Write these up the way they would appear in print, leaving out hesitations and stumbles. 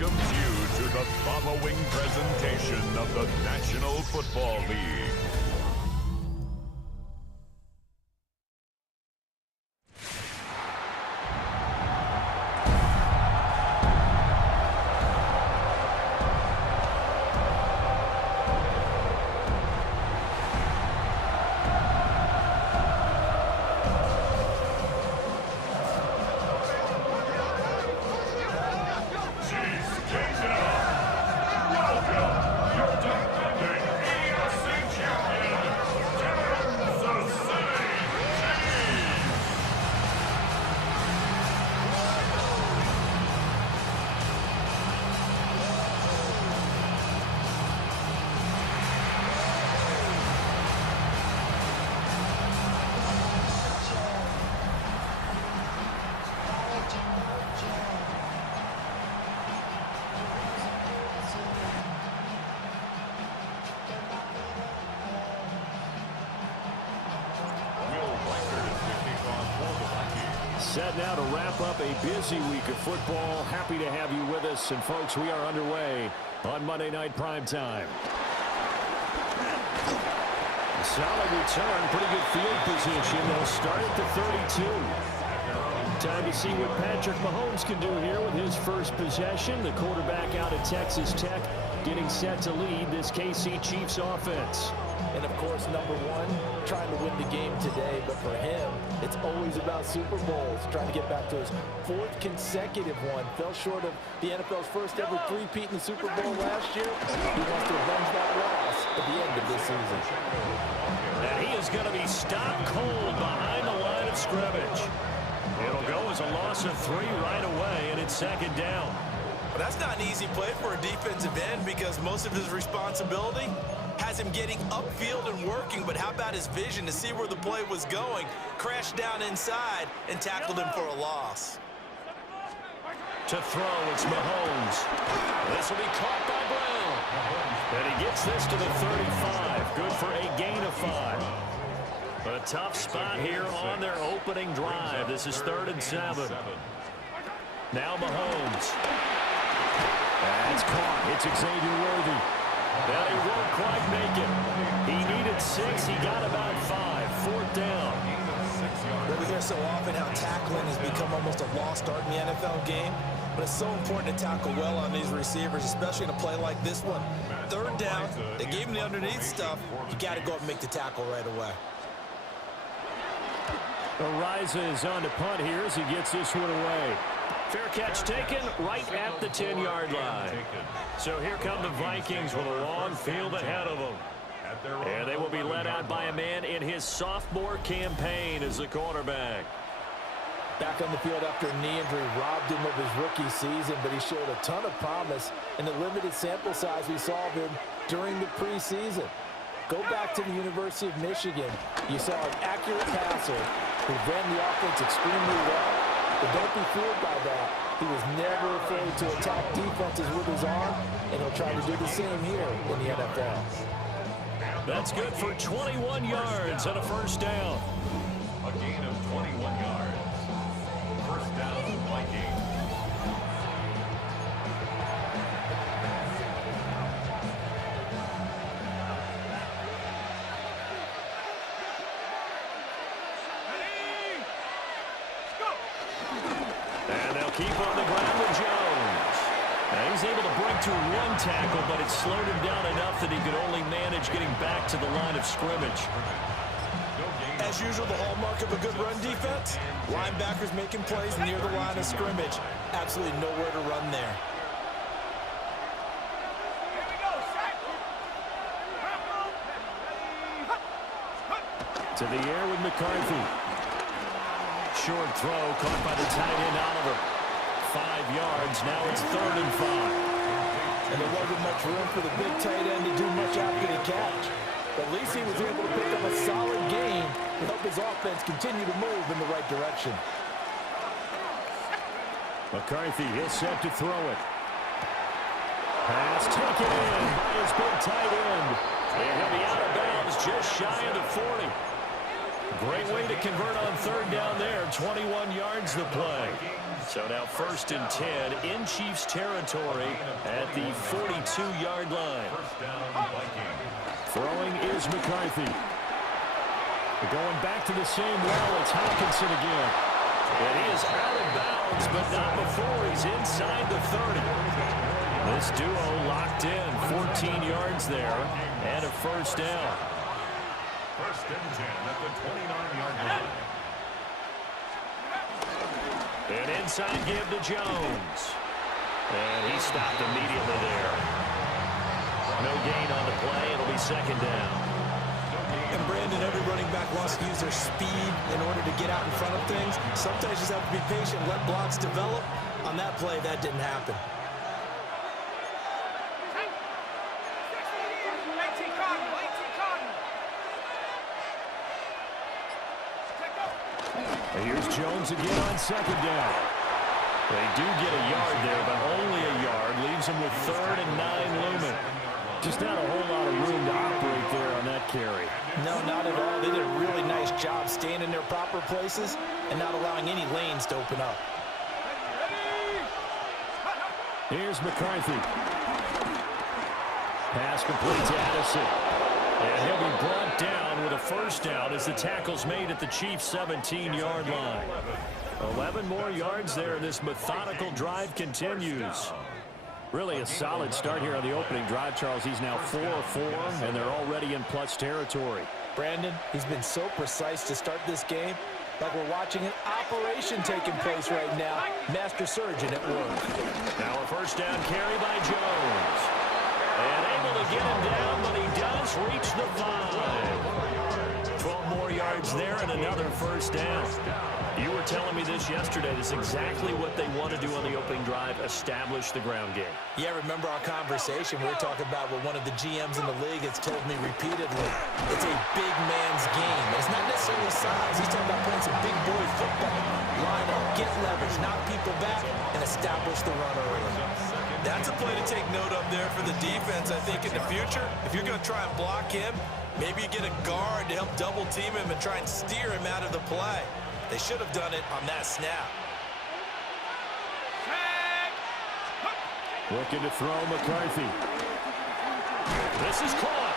welcomes you to the following presentation of the National Football League. Set now to wrap up a busy week of football. Happy to have you with us. And, folks, we are underway on Monday Night Primetime. A solid return, pretty good field position. They'll start at the 32. Time to see what Patrick Mahomes can do here with his first possession. The quarterback out of Texas Tech getting set to lead this KC Chiefs offense. And, of course, number one, trying to win the game today. But for him, it's always about Super Bowls, trying to get back to his fourth consecutive one. Fell short of the NFL's first ever three-peat in the Super Bowl last year. He wants to avenge that loss at the end of this season. And he is going to be stopped cold behind the line of scrimmage. It'll go as a loss of 3 right away, and it's second down. Well, that's not an easy play for a defensive end because most of his responsibility has him getting upfield and working, but how about his vision to see where the play was going, crashed down inside, and tackled him for a loss. To throw, it's Mahomes. This will be caught by Brown. And he gets this to the 35. Good for a gain of 5. A tough spot here on their opening drive. This is 3rd and 7. Now Mahomes. That's caught. It's Xavier Worthy. Well, he won't quite make it. He needed 6. He got about 5. 4th down. Well, we hear so often how tackling has become almost a lost art in the NFL game. But it's so important to tackle well on these receivers, especially in a play like this one. 3rd down. They gave him the underneath stuff. You got to go up and make the tackle right away. Ariza is on to punt here as he gets this one away. Fair catch taken right at the 10-yard line. So here come the Vikings with a long field ahead of them. And they will be led out by a man in his sophomore campaign as the quarterback. Back on the field after a knee injury robbed him of his rookie season, but he showed a ton of promise in the limited sample size we saw of him during the preseason. Go back to the University of Michigan. You saw an accurate passer who ran the offense extremely well. But don't be fooled by that. He was never afraid to attack defenses with his arm, and he'll try to do the same here in the NFL. That's good for 21 yards and a first down. A gain of 21 yards. First down, Vikings. Keep on the ground with Jones. Now he's able to break through 1 tackle, but it slowed him down enough that he could only manage getting back to the line of scrimmage. As usual, the hallmark of a good run defense, linebackers making plays near the line of scrimmage. Absolutely nowhere to run there. To the air with McCarthy. Short throw caught by the tight end Oliver. 5 yards. Now it's 3rd and 5. And there wasn't much room for the big tight end to do much after the catch. But at least he was able to pick up a solid gain to help his offense continue to move in the right direction. McCarthy, he'll set to throw it. Pass taken in by his big tight end. And he'll be out of bounds just shy of the 40. Great way to convert on third down there. 21 yards to play. So now 1st and 10 in Chiefs territory at the 42-yard line. Throwing is McCarthy. Going back to the same well, it's Hawkinson again. And he is out of bounds, but not before he's inside the 30. This duo locked in, 14 yards there, and a 1st down. 1st and 10 at the 29-yard line. An inside give to Jones. And he stopped immediately there. No gain on the play. It'll be 2nd down. And Brandon, every running back wants to use their speed in order to get out in front of things. Sometimes you just have to be patient, let blocks develop. On that play, that didn't happen. Here's Jones again on 2nd down. They do get a yard there, but only a yard. Leaves them with 3rd and 9 looming. Just not a whole lot of room to operate there on that carry. No, not at all. They did a really nice job staying in their proper places and not allowing any lanes to open up. Here's McCarthy. Pass complete to Addison. And he'll be brought down with a 1st down as the tackle's made at the Chiefs' 17-yard line. 11 more yards there. This methodical drive continues. Really a solid start here on the opening drive, Charles. He's now 4 of 4, and they're already in plus territory. Brandon, he's been so precise to start this game, like we're watching an operation taking place right now. Master surgeon at work. Now a 1st down carry by Jones. And able to get him down, but he does reach the 5. 12 more yards there and another 1st down. You were telling me this yesterday. This is exactly what they want to do on the opening drive, establish the ground game. Yeah, remember our conversation? We were talking about what one of the GMs in the league has told me repeatedly. It's a big man's game. It's not necessarily size. He's talking about playing some big boy football. Line up, get leverage, knock people back, and establish the run early. That's a play to take note of there for the defense, I think, in the future. If you're going to try and block him, maybe you get a guard to help double team him and try and steer him out of the play. They should have done it on that snap. Looking to throw McCarthy. This is caught.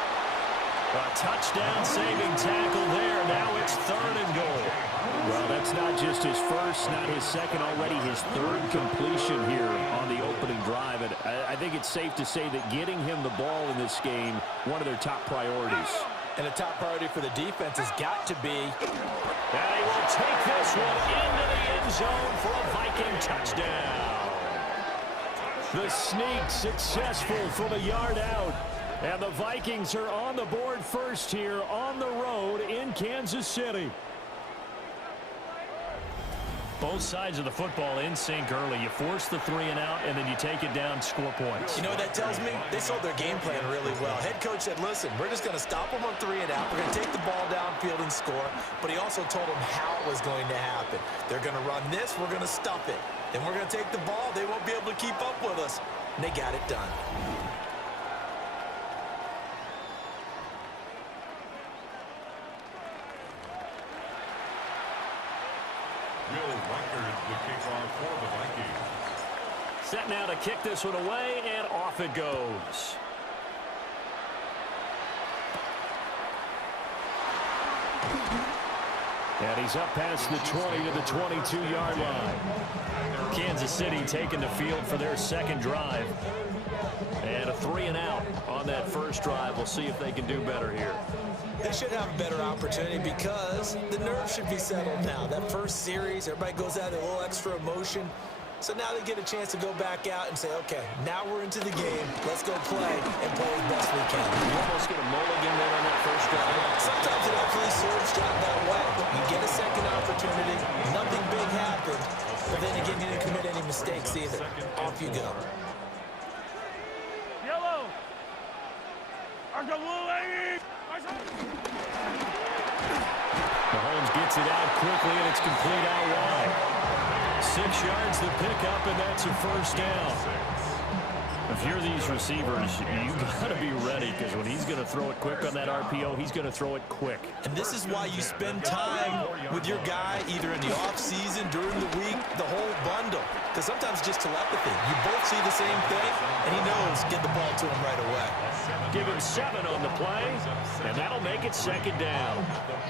A touchdown-saving tackle there. Now it's 3rd and goal. Well, that's not just his first, not his second, already his 3rd completion here on the opening drive. And I think it's safe to say that getting him the ball in this game, one of their top priorities. And the top priority for the defense has got to be. And he will take this one into the end zone for a Viking touchdown. The sneak successful from a yard out. And the Vikings are on the board first here on the road in Kansas City. Both sides of the football in sync early. You force the 3 and out, and then you take it down, score points. You know what that tells me? They sold their game plan really well. Head coach said, listen, we're just going to stop them on 3 and out. We're going to take the ball downfield and score. But he also told them how it was going to happen. They're going to run this. We're going to stuff it. Then we're going to take the ball. They won't be able to keep up with us. And they got it done. For the Vikings. Set now to kick this one away, and off it goes. And he's up past the 20 to the 22-yard line. Kansas City taking the field for their 2nd drive. And a 3 and out on that first drive. We'll see if they can do better here. They should have a better opportunity because the nerves should be settled now. That first series, everybody goes out with a little extra emotion. So now they get a chance to go back out and say, okay, now we're into the game. Let's go play and play as best we can. You almost get a mulligan there on that first drive. Sometimes it actually serves job that way. You get a second opportunity. Nothing big happened. But then again, you didn't commit any mistakes either. Off you go. Yellow. Mahomes gets it out quickly, and it's complete out wide. 6 yards the pickup, and that's a 1st down. If you're these receivers, you got to be ready, because when he's going to throw it quick on that RPO, he's going to throw it quick. And this is why you spend time with your guy either in the offseason, during the week, the whole bundle. Because sometimes it's just telepathy. You both see the same thing, and he knows get the ball to him right away. Give him 7 on the play, and that'll make it second down.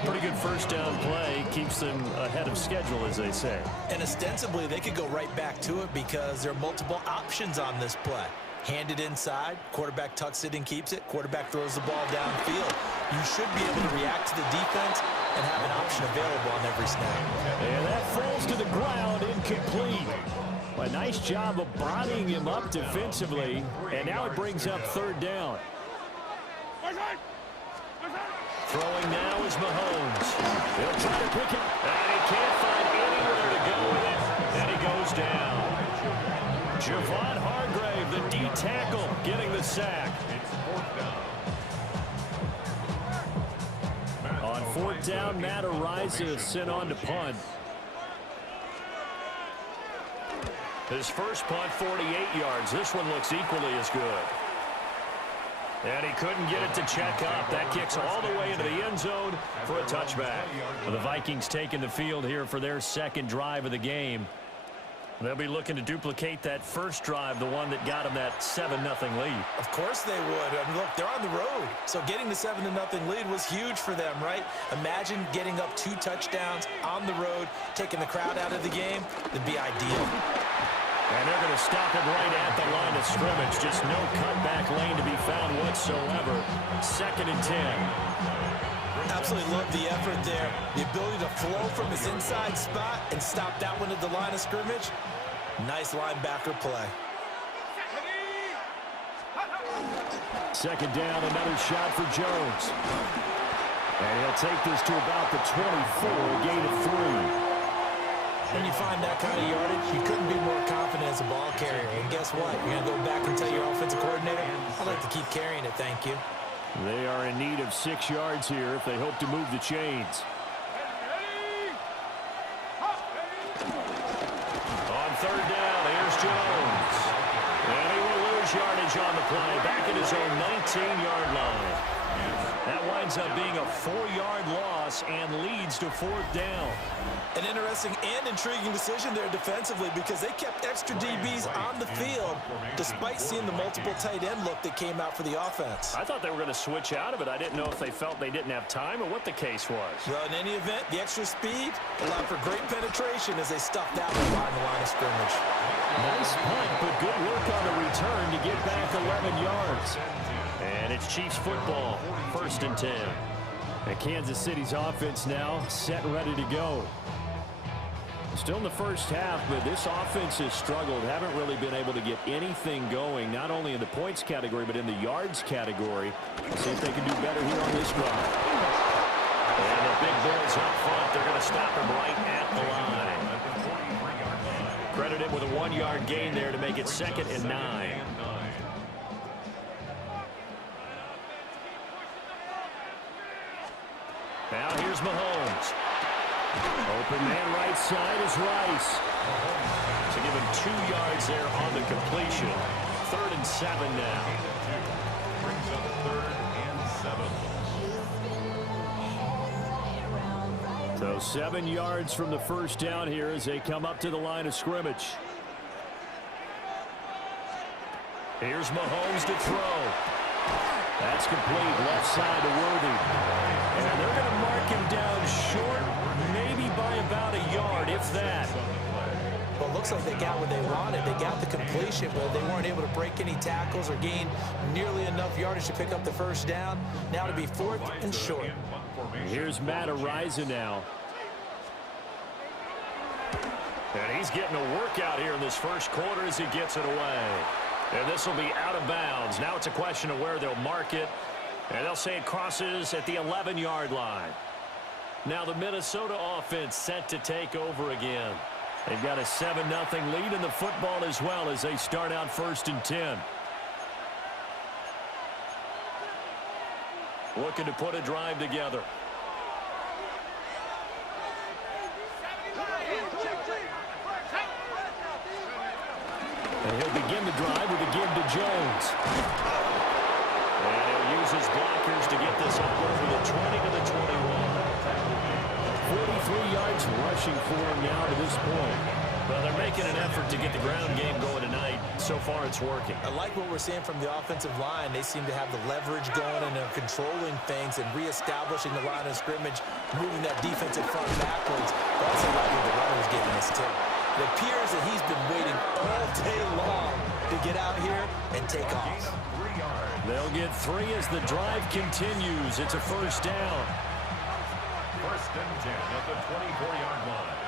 Pretty good first down play. Keeps them ahead of schedule, as they say. And ostensibly, they could go right back to it because there are multiple options on this play. Hand it inside, quarterback tucks it and keeps it, quarterback throws the ball downfield. You should be able to react to the defense and have an option available on every snap. And that falls to the ground, incomplete. A nice job of bodying him up defensively, and now it brings up third down. Throwing now is Mahomes. He'll try to pick it, and he can't find anywhere to go with it, and he goes down. Javon Hargrave, the D tackle, getting the sack. On fourth down, Matt Ariza is sent on to punt. His first punt, 48 yards. This one looks equally as good. And he couldn't get it to check up. That kicks all the way into the end zone for a touchback. Well, the Vikings taking the field here for their second drive of the game. They'll be looking to duplicate that first drive, the one that got them that 7-0 lead. Of course they would. I mean, look, they're on the road. So getting the 7-0 lead was huge for them, right? Imagine getting up 2 touchdowns on the road, taking the crowd out of the game. That'd be ideal. And they're going to stop him right at the line of scrimmage. Just no cutback lane to be found whatsoever. 2nd and 10. Absolutely love the effort there. The ability to flow from his inside spot and stop that one at the line of scrimmage. Nice linebacker play. 2nd down, another shot for Jones. And he'll take this to about the 24, a gain of 3. When you find that kind of yardage, you couldn't be more confident as a ball carrier. And guess what? You're going to go back and tell your offensive coordinator, I'd like to keep carrying it, thank you. They are in need of 6 yards here if they hope to move the chains. On 3rd down, here's Jones. And he will lose yardage on the play, back at his own 19-yard line. That winds up being a 4-yard loss and leads to 4th down. An interesting and intriguing decision there defensively because they kept extra DBs on the field despite seeing the multiple tight end look that came out for the offense. I thought they were going to switch out of it. I didn't know if they felt they didn't have time or what the case was. Well, in any event, the extra speed allowed for great penetration as they stuffed that one behind the line of scrimmage. Nice punt, but good work on the return to get back 11 yards. And it's Chiefs football, 1st and 10. And Kansas City's offense now set and ready to go. Still in the first half, but this offense has struggled. Haven't really been able to get anything going, not only in the points category, but in the yards category. Let's see if they can do better here on this drive. And the big boys up front, they're going to stop him right at the line. Credit him with a 1-yard gain there to make it 2nd and 9. Now here's Mahomes. Open man right side is Rice. To give him 2 yards there on the completion. 3rd and 7 now. Brings up 3rd and 7. So 7 yards from the first down here as they come up to the line of scrimmage. Here's Mahomes to throw. That's complete, left side to Worthy. And they're going to mark him down short, maybe by about a yard, if that. Well, it looks like they got what they wanted. They got the completion, but they weren't able to break any tackles or gain nearly enough yardage to pick up the first down. Now to be 4th and short. Here's Matt Ariza now. And he's getting a workout here in this first quarter as he gets it away. And this will be out of bounds. Now it's a question of where they'll mark it. And they'll say it crosses at the 11-yard line. Now the Minnesota offense set to take over again. They've got a 7-0 lead in the football as well as they start out 1st and 10. Looking to put a drive together. And he'll begin the drive with a give to Jones. And he'll use his blockers to get this up over the 20 to the 21. 43 yards rushing for him now to this point. Well, they're making an effort to get the ground game going tonight. So far, it's working. I like what we're seeing from the offensive line. They seem to have the leverage going, and they're controlling things and reestablishing the line of scrimmage, moving that defensive front backwards. But also like what the runner's getting this too. It appears that he's been waiting all day long to get out here and take off. They'll get 3 as the drive continues. It's a first down. First and 10 at the 24-yard line.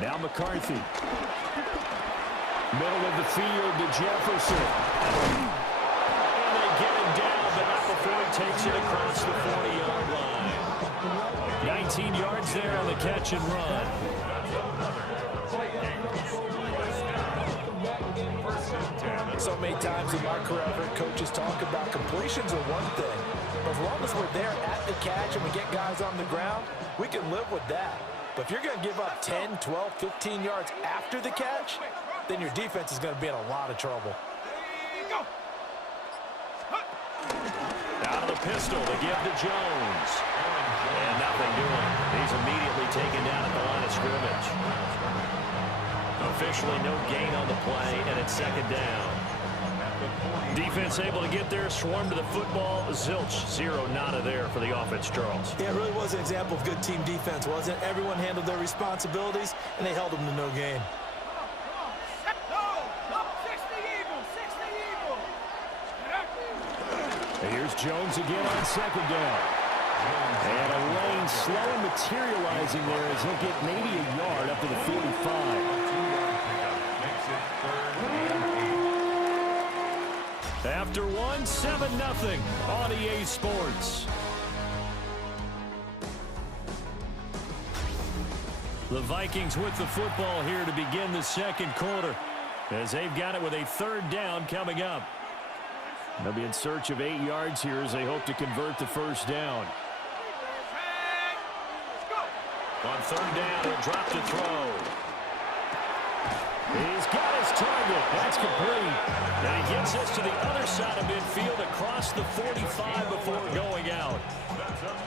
Now McCarthy. Middle of the field to Jefferson. And they get him down, but not before he takes it across the 40-yard line. 19 yards there on the catch and run. So many times in my career, I've heard coaches talk about completions are one thing. But as long as we're there at the catch and we get guys on the ground, we can live with that. But if you're going to give up 10, 12, 15 yards after the catch, then your defense is going to be in a lot of trouble. Out of the pistol, they give to Jones. And nothing doing. He's immediately taken down at the line of scrimmage. Officially no gain on the play, and it's second down. Defense able to get there, swarm to the football. Zilch, 0 nada there for the offense, Charles. Yeah, it really was an example of good team defense, wasn't it? Everyone handled their responsibilities, and they held them to no gain. Here's Jones again on second down. And a lane slowly materializing there as he'll get maybe a yard up to the 45. After one, 7-0 on EA Sports. The Vikings with the football here to begin the second quarter, as they've got it with a third down coming up. They'll be in search of 8 yards here as they hope to convert the first down. On third down, he'll drop to throw. He's got his target. That's complete. And he gets us to the other side of midfield across the 45 before going out.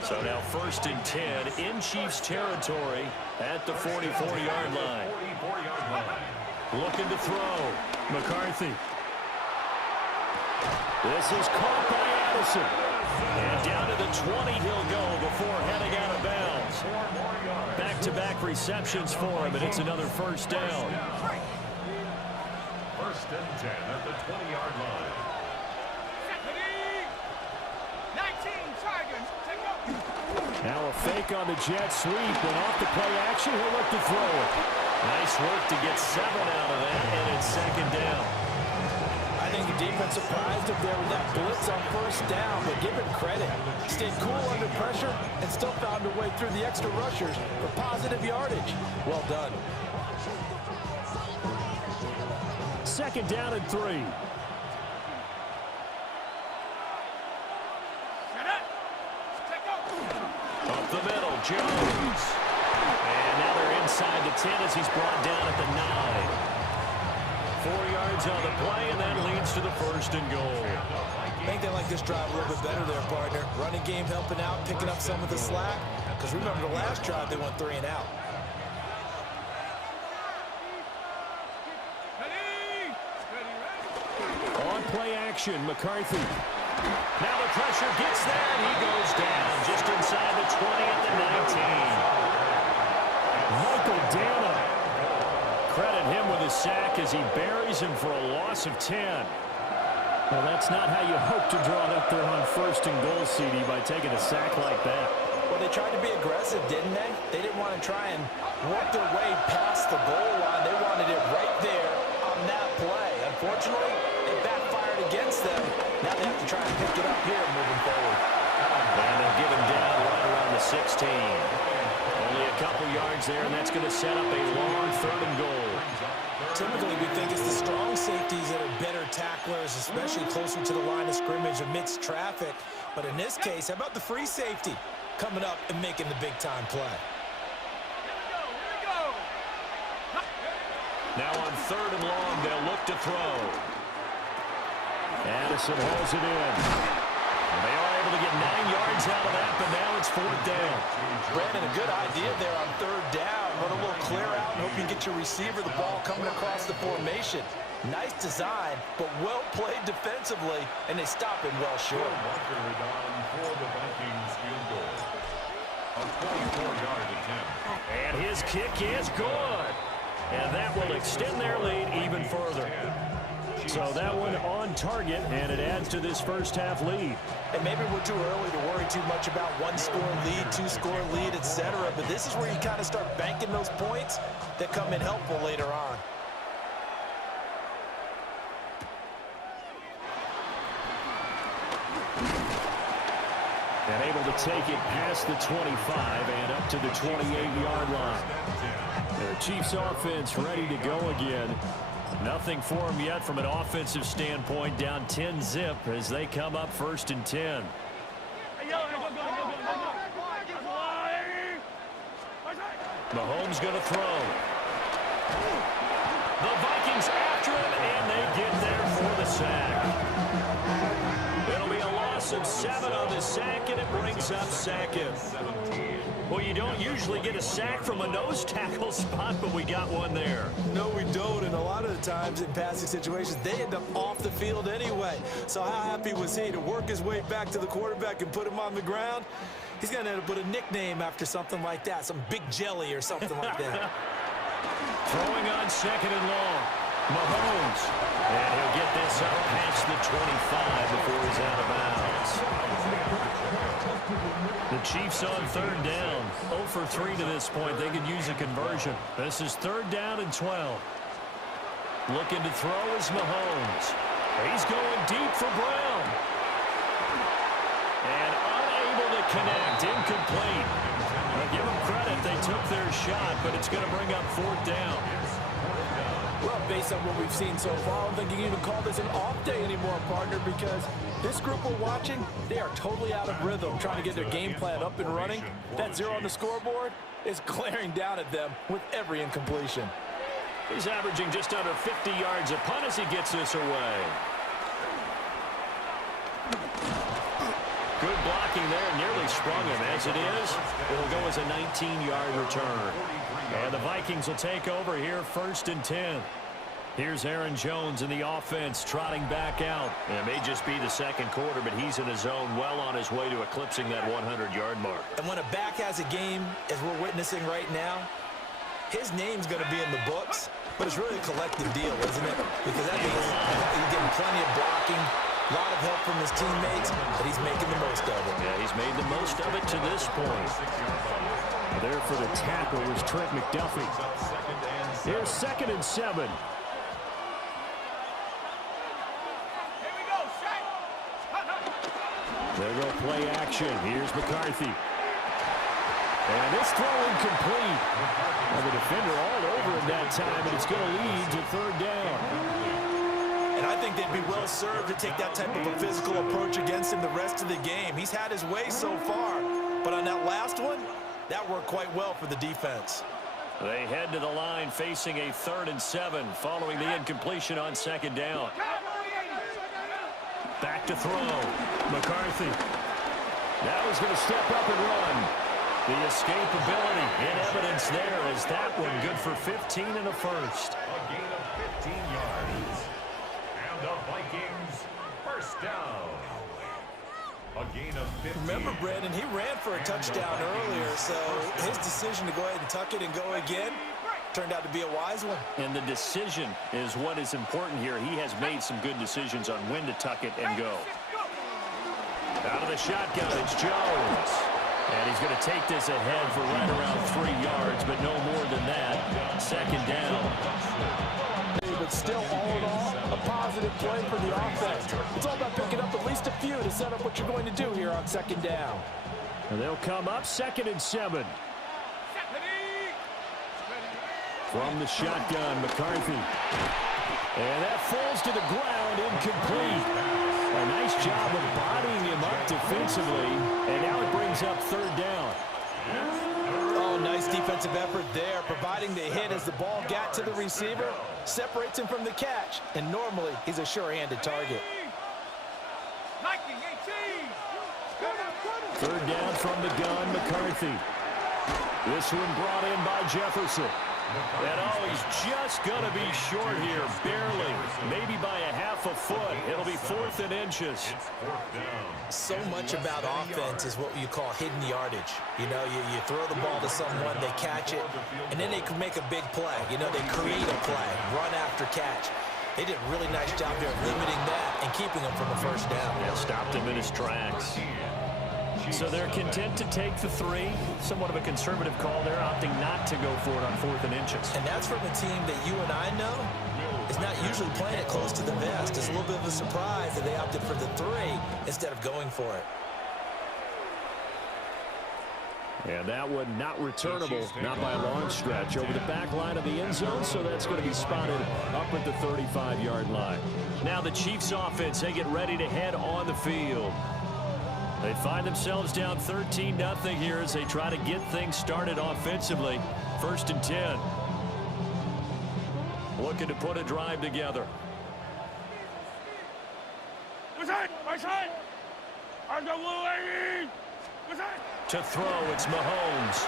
So now first and 10 in Chiefs territory at the 44-yard line. Looking to throw. McCarthy. This is caught by Addison. And down to the 20 he'll go before heading out of bounds. Back-to-back receptions for him, and it's another first down. First and 10 at the 20-yard line. Now a fake on the jet sweep, and off the play action, he'll look to throw it. Nice work to get 7 out of that, and it's second down. I think the defense surprised him there with that blitz on first down, but give him credit. He stayed cool under pressure and still found a way through the extra rushers for positive yardage. Well done. Second down and 3. Up the middle, Jones. And now they're inside the 10 as he's brought down at the 9. 4 yards on the play, and that leads to the first and goal. I think they like this drive a little bit better there, partner. Running game helping out, picking up some of the slack. Because remember, the last drive, they went 3 and out. On play action, McCarthy. Now the pressure gets there, and he goes down just inside the 20 at the 19. Michael Dana. Credit him with a sack as he buries him for a loss of 10. Well, that's not how you hope to draw it up there on first and goal, CD, by taking a sack like that. Well, they tried to be aggressive, didn't they? They didn't want to try and work their way past the goal line. They wanted it right there on that play. Unfortunately, it backfired against them. Now they have to try and pick it up here moving forward. And they'll give him down right around the 16. Only a couple yards there, and that's going to set up a long third and goal. Typically, we think it's the strong safeties that are better tacklers, especially closer to the line of scrimmage amidst traffic. But in this case, how about the free safety coming up and making the big-time play? Now on 3rd and long, they'll look to throw. Addison holds it in. They are able to get 9 yards out of that, but now it's 4th down. Brandon, a good idea there on 3rd down. Run a little clear out and hope you get your receiver the ball coming across the formation. Nice design, but well played defensively, and they stop him well short. For the Vikings field goal. A 24-yard attempt. And his kick is good. And that will extend their lead even further. So that one on target, and it adds to this first half lead. And maybe we're too early to worry too much about 1-score lead, 2-score lead, etc. But this is where you kind of start banking those points that come in helpful later on. And able to take it past the 25 and up to the 28-yard line. The Chiefs offense ready to go again. Nothing for them yet from an offensive standpoint. Down 10-zip as they come up 1st and 10. Mahomes going to throw. The Vikings after him, and they get there for the sack. It'll be a loss of 7 on the sack, and it brings up 2nd. Well, you don't usually get a sack from a nose tackle spot, but we got one there. No, we don't, and a lot of the times in passing situations, they end up off the field anyway. So how happy was he to work his way back to the quarterback and put him on the ground? He's going to end up with a nickname after something like that, some Big Jelly or something like that. Throwing on 2nd and long. Mahomes. And he'll get this up past the 25 before he's out of bounds. The Chiefs on 3rd down. 0 for 3 to this point. They could use a conversion. This is 3rd down and 12. Looking to throw is Mahomes. He's going deep for Brown. And unable to connect. Incomplete. I'll give them credit. They took their shot, but it's going to bring up 4th down. Well, based on what we've seen so far, I don't think you can even call this an off day anymore, partner, because this group we're watching, they are totally out of rhythm, trying to get their game plan up and running. That 0 on the scoreboard is glaring down at them with every incompletion. He's averaging just under 50 yards a punt as he gets this away. Good blocking there, nearly sprung him. As it is, it'll go as a 19-yard return. And the Vikings will take over here 1st and 10. Here's Aaron Jones in the offense trotting back out. And it may just be the 2nd quarter, but he's in his zone, well on his way to eclipsing that 100-yard mark. And when a back has a game, as we're witnessing right now, his name's going to be in the books, but it's really a collective deal, isn't it? Because that means he's getting plenty of blocking, a lot of help from his teammates, but he's making the most of it. Yeah, he's made the most of it to this point. There for the tackle was Trent McDuffie. Here's 2nd and 7. There go play action. Here's McCarthy. And this throw incomplete. Well, the defender all over him that time, and it's going to lead to 3rd down. And I think they'd be well served to take that type of a physical approach against him the rest of the game. He's had his way so far, but on that last one, that worked quite well for the defense. They head to the line facing a 3rd and 7 following the incompletion on 2nd down. Back to throw. McCarthy. Now he's going to step up and run. The escapability in evidence there as that one good for 15 and a first. A gain of 15 yards. And the Vikings 1st down. A gain of 15. Remember, Brandon, he ran for a touchdown earlier, so his decision to go ahead and tuck it and go again turned out to be a wise one. And the decision is what is important here. He has made some good decisions on when to tuck it and go. Out of the shotgun, it's Jones. And he's going to take this ahead for right around 3 yards, but no more than that. 2nd down. But still, all in all, a positive play for the offense. It's all about picking up at least a few to set up what you're going to do here on 2nd down. And they'll come up 2nd and 7. From the shotgun, McCarthy. And that falls to the ground, incomplete. A nice job of bodying him up defensively. And now it brings up 3rd down. Oh, Oh, nice defensive effort there, providing the hit as the ball got to the receiver, separates him from the catch, and normally he's a sure-handed target. Third down from the gun, McCarthy. This one brought in by Jefferson. And oh, he's just going to be short here, barely, maybe by a half a foot. It'll be 4th and inches. So much about offense is what you call hidden yardage. You know, you throw the ball to someone, they catch it, and then they can make a big play. You know, they create a play, run after catch. They did a really nice job there of limiting that and keeping him from a first down. Yeah, stopped him in his tracks. So they're content to take the 3. Somewhat of a conservative call there, opting not to go for it on 4th and inches. And that's from a team that you and I know is not usually playing it close to the vest. It's a little bit of a surprise that they opted for the 3 instead of going for it. And that one not returnable, not by a long stretch, over the back line of the end zone, so that's going to be spotted up at the 35-yard line. Now the Chiefs offense, they get ready to head on the field. They find themselves down 13-0 here as they try to get things started offensively. 1st and 10. Looking to put a drive together. To throw, it's Mahomes.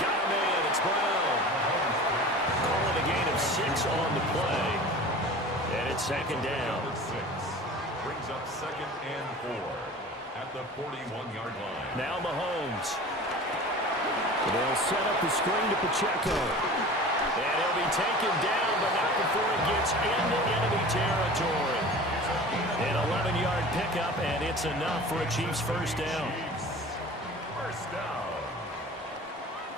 Got him in, it's Brown. Calling a gain of 6 on the play. And it's 2nd down. Brings up 2nd and 4. At the 41-yard line. Now Mahomes. They'll set up the screen to Pacheco. And he'll be taken down, but not before he gets into enemy territory. An 11-yard pickup, and it's enough for a Chiefs first down. First down.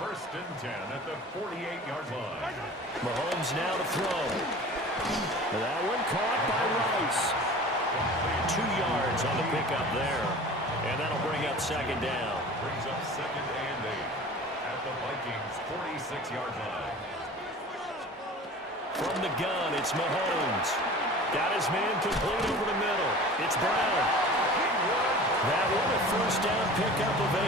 1st and 10 at the 48-yard line. Mahomes now to throw. That one caught by Rice. 2 yards on the pickup there. And that'll bring up 2nd down. Brings up 2nd and 8 at the Vikings 46-yard line. From the gun, it's Mahomes. Got his man complete over the middle. It's Brown. That one a first down pickup of 8.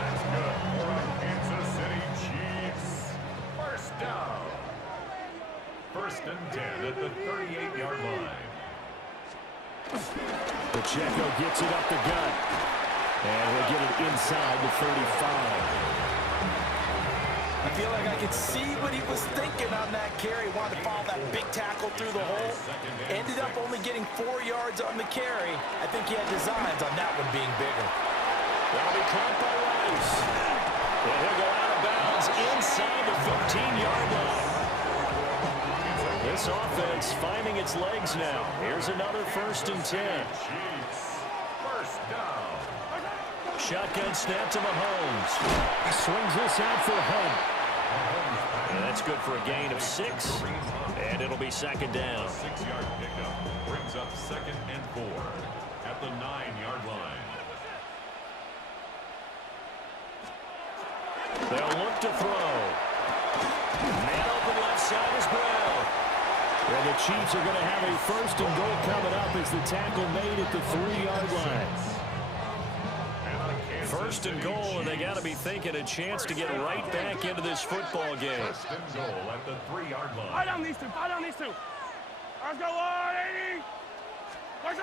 That's good for the Kansas City Chiefs. First down. 1st and 10 at the 38-yard line. Pacheco gets it up the gut. And he'll get it inside the 35. I feel like I could see what he was thinking on that carry. Wanted to follow that big tackle through the hole. Ended up only getting 4 yards on the carry. I think he had designs on that one being bigger. That'll be caught by Rice. And he'll go out of bounds inside the 15-yard line. This offense finding its legs now. Here's another 1st and 10. First down. Shotgun snap to Mahomes. He swings this out for Hunt. And that's good for a gain of 6. And it'll be 2nd down. 6-yard pickup brings up 2nd and 4 at the 9-yard line. They'll look to throw. Man open left side is Brown. And the Chiefs are going to have a 1st and goal coming up as the tackle made at the 3-yard line. 1st and goal, and they got to be thinking a chance to get right back into this football game. 1st and goal at the 3-yard line. Fight on these two. Fight on these two. Let's go, 80.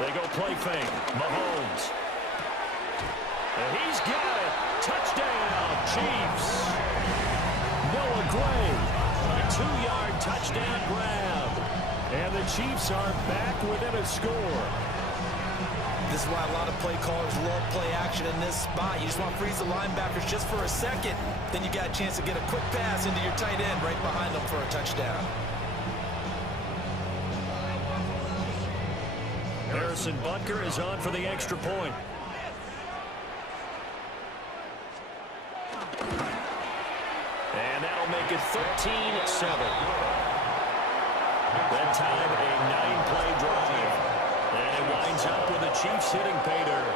They go play fake. Mahomes. And he's got it. Touchdown, Chiefs. Noah Gray. A 2-yard touchdown grab. And the Chiefs are back within a score. This is why a lot of play callers love play action in this spot. You just want to freeze the linebackers just for a second. Then you got a chance to get a quick pass into your tight end right behind them for a touchdown. Harrison Butker is on for the extra point. And that'll make it 13-7. That time, a 9-play drive. And it winds up with the Chiefs hitting pay dirt.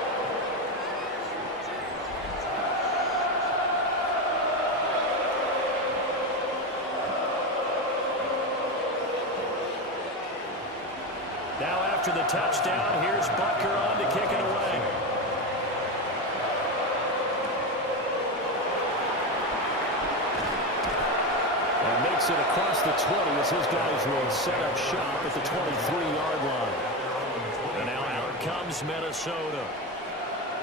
Now after the touchdown, here's Butker on to kick it away. takes it across the 20 as his guys will set up shop at the 23-yard line. And now out comes Minnesota.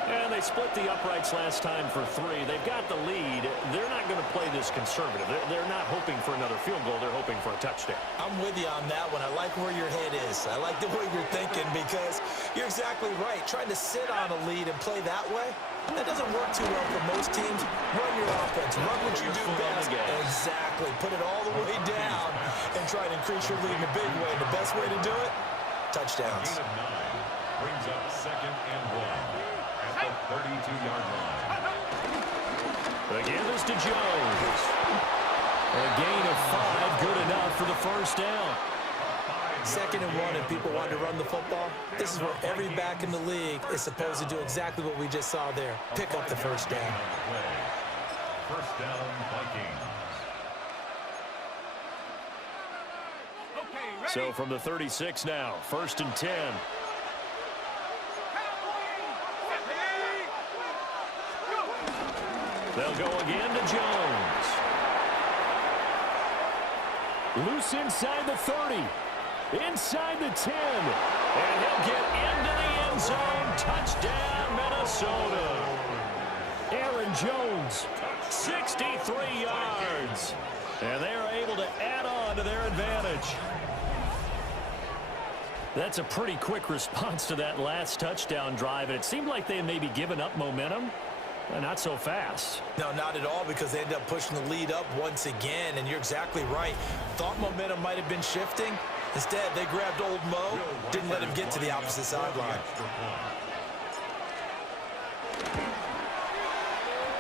And they split the uprights last time for 3. They've got the lead. They're not going to play this conservative. They're not hoping for another field goal. They're hoping for a touchdown. I'm with you on that one. I like where your head is. I like the way you're thinking because you're exactly right. Trying to sit on a lead and play that way, that doesn't work too well for most teams. Run your offense. Run what you do best. Exactly. Put it all the way down and try to increase your lead in a big way. And the best way to do it, touchdowns. Gain of 9 brings up 2nd and 1 at the 32-yard line. Again, this to Jones. A gain of 5, good enough for the first down. 2nd and 1, and people want to run the football. This is where every back in the league is supposed to do exactly what we just saw there. Pick up the first down. First down, Vikings. So from the 36 now, 1st and 10. They'll go again to Jones. Loose inside the 30. Inside the 10. And he'll get into the end zone. Touchdown, Minnesota. Aaron Jones, 63 yards. And they are able to add on to their advantage. That's a pretty quick response to that last touchdown drive. And it seemed like they had maybe given up momentum. Not so fast. No, not at all, because they ended up pushing the lead up once again, and you're exactly right. Thought momentum might have been shifting. Instead, they grabbed old Mo, didn't let him get to the opposite sideline.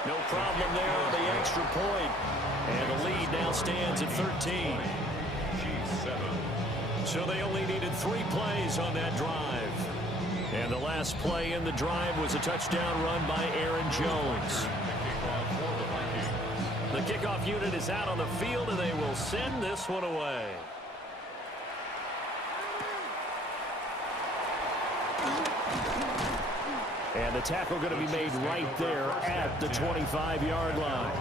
No problem there on the extra point. And the lead now stands at 13. So they only needed 3 plays on that drive. And the last play in the drive was a touchdown run by Aaron Jones. The kickoff unit is out on the field, and they will send this one away. And the tackle going to be made right there at the 25-yard line.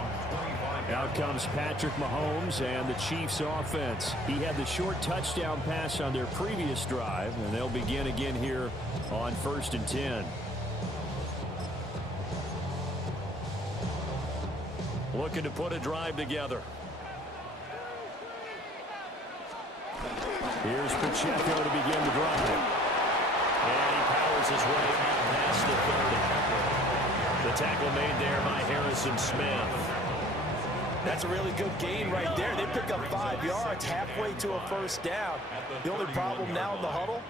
Out comes Patrick Mahomes and the Chiefs offense. He had the short touchdown pass on their previous drive, and they'll begin again here on 1st and 10. Looking to put a drive together. Here's Pacheco to begin the drive. And he powers his way out past the 30. The tackle made there by Harrison Smith. That's a really good gain right there. They pick up 5 yards halfway to a first down. The only problem now in the huddle,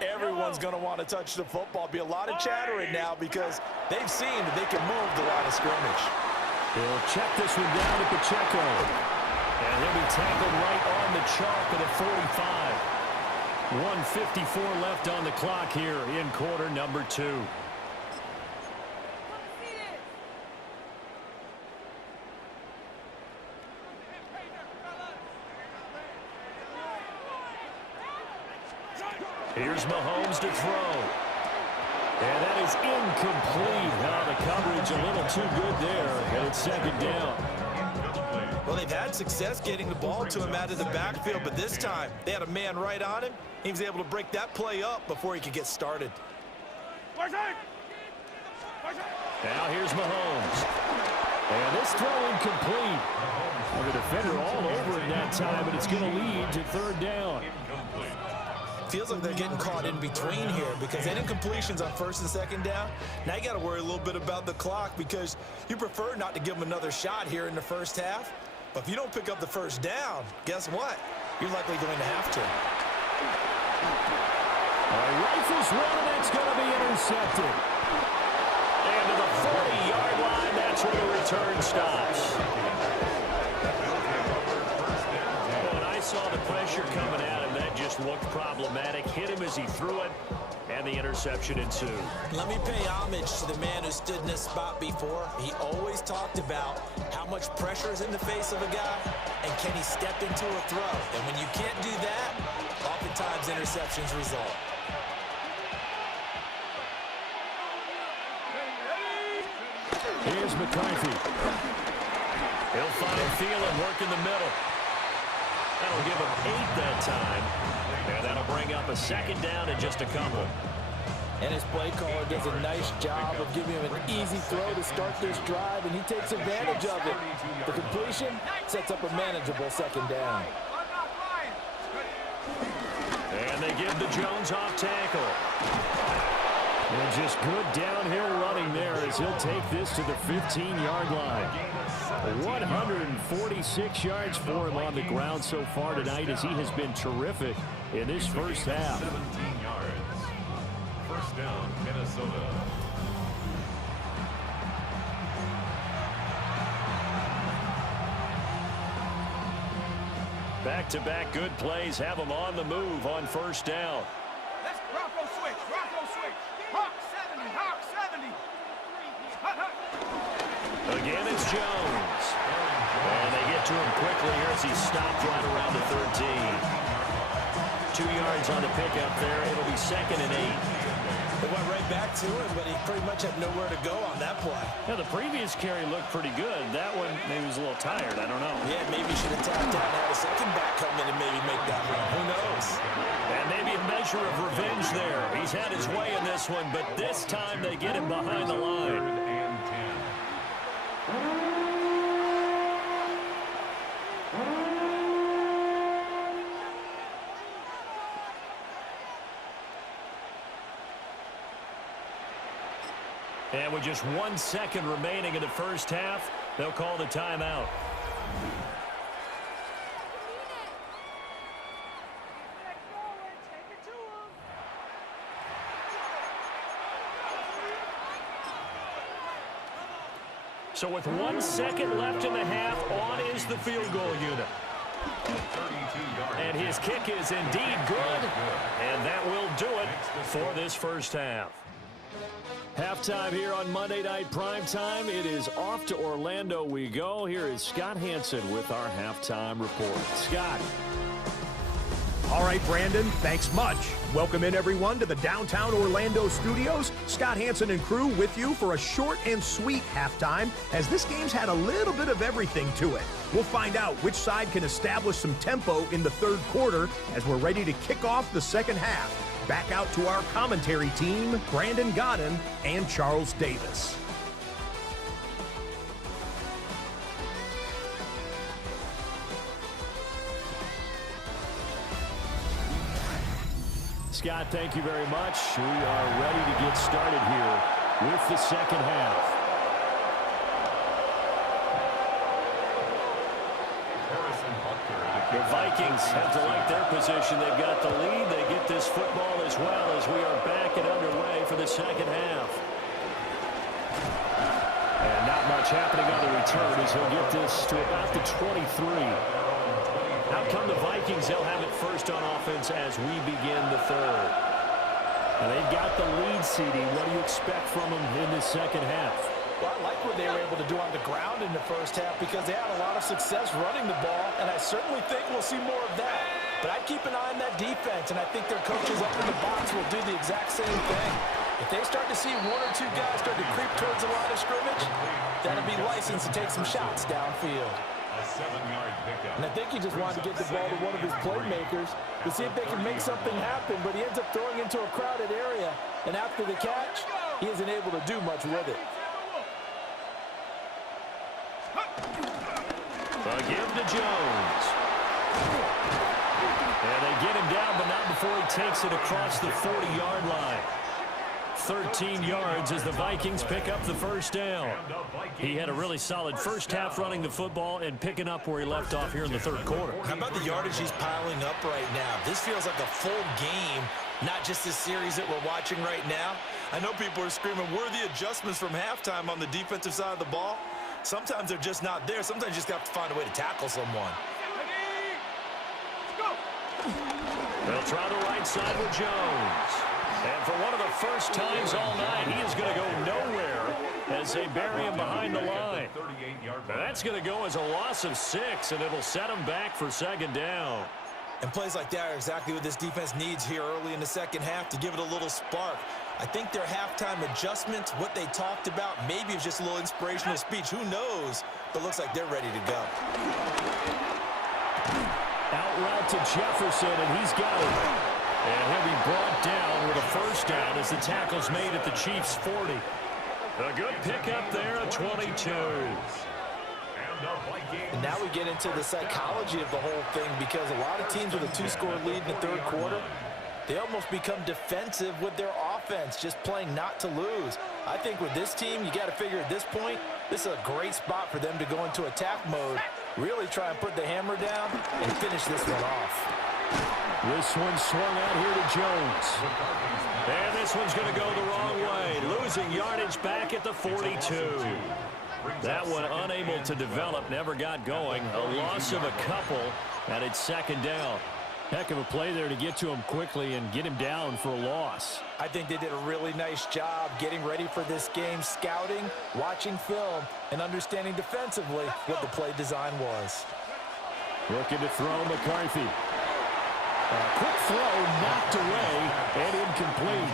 everyone's going to want to touch the football. Be a lot of chattering now because they've seen that they can move the line of scrimmage. He'll check this one down to Pacheco. And he'll be tackled right on the chalk of the 45. 1:54 left on the clock here in quarter number 2. Here's Mahomes to throw. And that is incomplete. Now the coverage a little too good there. And it's 2nd down. Well, they've had success getting the ball to him out of the backfield, but this time they had a man right on him. He was able to break that play up before he could get started. Now here's Mahomes. And this throw incomplete. Well, the defender all over it that time, but it's going to lead to 3rd down. Feels like they're getting caught in between here because they had incompletions on 1st and 2nd down. Now you got to worry a little bit about the clock because you prefer not to give them another shot here in the first half. But if you don't pick up the first down, guess what? You're likely going to have to. Rifles one, and that's going to be intercepted. And to the 40-yard line, that's where the return stops. When I saw the pressure coming at him, that just looked problematic. Hit him as he threw it, and the interception ensued. Let me pay homage to the man who stood in this spot before. He always talked about how much pressure is in the face of a guy, and can he step into a throw. And when you can't do that, oftentimes interceptions result. Here's McCarthy. He'll find Thielen work in the middle. That'll give him 8 that time. And that'll bring up a second down and just a couple. And his play caller does a nice job of giving him an easy throw to start this drive, and he takes advantage of it. The completion sets up a manageable second down. And they give the Jones off tackle. And just good downhill running there as he'll take this to the 15-yard line. 146 yards for him on the ground so far tonight as he has been terrific in this first half. 17 yards. First down, Minnesota. Back-to-back good plays have him on the move on first down. Let's Rocco switch. Rocco switch. Hawk 70. Hawk 70. Hut, hut. Again, it's Jones. And they get to him quickly here as he stopped right around the 13. 2 yards on the pickup there. It'll be 2nd and 8. They went right back to him, but he pretty much had nowhere to go on that play. Yeah, the previous carry looked pretty good. That one, maybe he was a little tired. I don't know. Yeah, maybe he should have tapped out and had a second back come in and maybe make that run. Who knows? And maybe a measure of revenge there. He's had his way in this one, but this time they get him behind the line. 3rd and 10. And with just 1 second remaining in the first half, they'll call the timeout. So with 1 second left in the half, on is the field goal unit. And his kick is indeed good, and that will do it for this first half. Halftime here on Monday Night Primetime. It is off to Orlando we go. Here is Scott Hansen with our halftime report. Scott. All right, Brandon, thanks much. Welcome in, everyone, to the downtown Orlando studios. Scott Hansen and crew with you for a short and sweet halftime, as this game's had a little bit of everything to it. We'll find out which side can establish some tempo in the third quarter as we're ready to kick off the second half. Back out to our commentary team, Brandon Godden and Charles Davis. Scott, thank you very much. We are ready to get started here with the second half. The Vikings have to like their position. They've got the lead. They get this football as well as we are back and underway for the second half. And not much happening on the return as he'll get this to about the 23. Out come the Vikings. They'll have it first on offense as we begin the third. And they've got the lead, CD. What do you expect from them in the second half? Well, I like what they were able to do on the ground in the first half because they had a lot of success running the ball, and I certainly think we'll see more of that. But I keep an eye on that defense, and I think their coaches up in the box will do the exact same thing. If they start to see 1 or 2 guys start to creep towards the line of scrimmage, that'll be licensed to take some shots downfield. A 7-yard pickup. And I think he just wanted to get the ball to one of his playmakers to see if they can make something happen, but he ends up throwing into a crowded area, and after the catch, he isn't able to do much with it. Give to Jones. And they get him down, but not before he takes it across the 40-yard line. 13 yards as the Vikings pick up the first down. He had a really solid first half running the football and picking up where he left off here in the third quarter. How about the yardage he's piling up right now? This feels like a full game, not just this series that we're watching right now. I know people are screaming, where are the adjustments from halftime on the defensive side of the ball? Sometimes they're just not there. Sometimes you just have to find a way to tackle someone. They'll try the right side with Jones. And for one of the first times all night, he is going to go nowhere as they bury him behind the line. Now that's going to go as a loss of 6, and it'll set him back for second down. And plays like that are exactly what this defense needs here early in the second half to give it a little spark. I think their halftime adjustments, what they talked about, maybe it's just a little inspirational speech. Who knows? But it looks like they're ready to go. Out route to Jefferson, and he's got it. And he'll be brought down with a first down as the tackle's made at the Chiefs' 40. A good pickup there, a 22. And now we get into the psychology of the whole thing, because a lot of teams with a 2-score lead in the third quarter, they almost become defensive with their offense, just playing not to lose. I think with this team, you got to figure at this point, this is a great spot for them to go into attack mode, really try and put the hammer down and finish this one off. This one swung out here to Jones. And this one's going to go the wrong way, losing yardage back at the 42. That one unable to develop, never got going. A loss of a couple, and it's second down. Heck of a play there to get to him quickly and get him down for a loss. I think they did a really nice job getting ready for this game, scouting, watching film, and understanding defensively what the play design was. Looking to throw McCarthy. A quick throw knocked away and incomplete.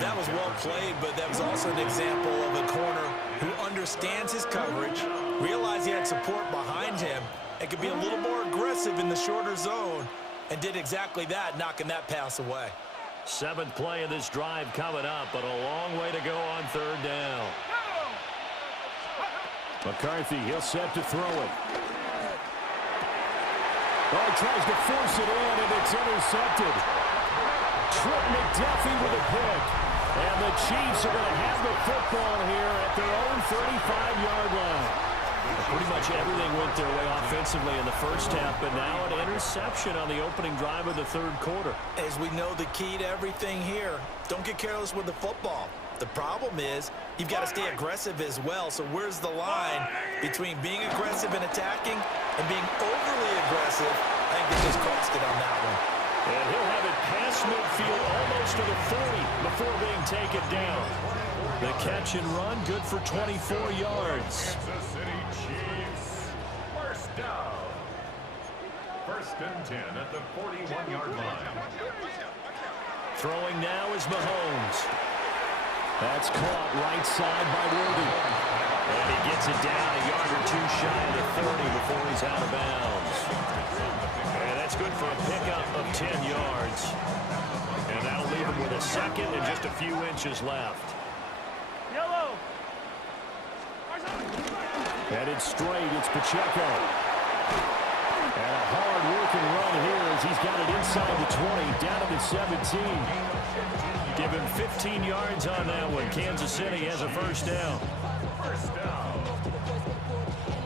That was well played, but that was also an example of a corner who understands his coverage, realized he had support behind him, and could be a little more aggressive in the shorter zone, and did exactly that, knocking that pass away. Seventh play of this drive coming up, but a long way to go on third down. McCarthy, he'll set to throw it. Oh, he tries to force it in, and it's intercepted. Trip McDuffie with a pick. And the Chiefs are going to have the football here at their own 35-yard line. Pretty much everything went their way offensively in the first half, but now an interception on the opening drive of the third quarter. As we know, the key to everything here, don't get careless with the football. The problem is you've got to stay aggressive as well. So where's the line between being aggressive and attacking and being overly aggressive? I think they just crossed it on that one. And he'll have it past midfield almost to the 40 before being taken down. The catch and run, good for 24 yards. Kansas City Chiefs, first down. First and 10 at the 41-yard line. Throwing now is Mahomes. That's caught right side by Worthy. And he gets it down a yard or two shy of the 30 before he's out of bounds. And that's good for a pickup of 10 yards. And that'll leave him with a second and just a few inches left. Yellow. Headed straight, it's Pacheco. And a hard-working run here as he's got it inside the 20, down to the 17. Give him 15 yards on that one. Kansas City has a first down.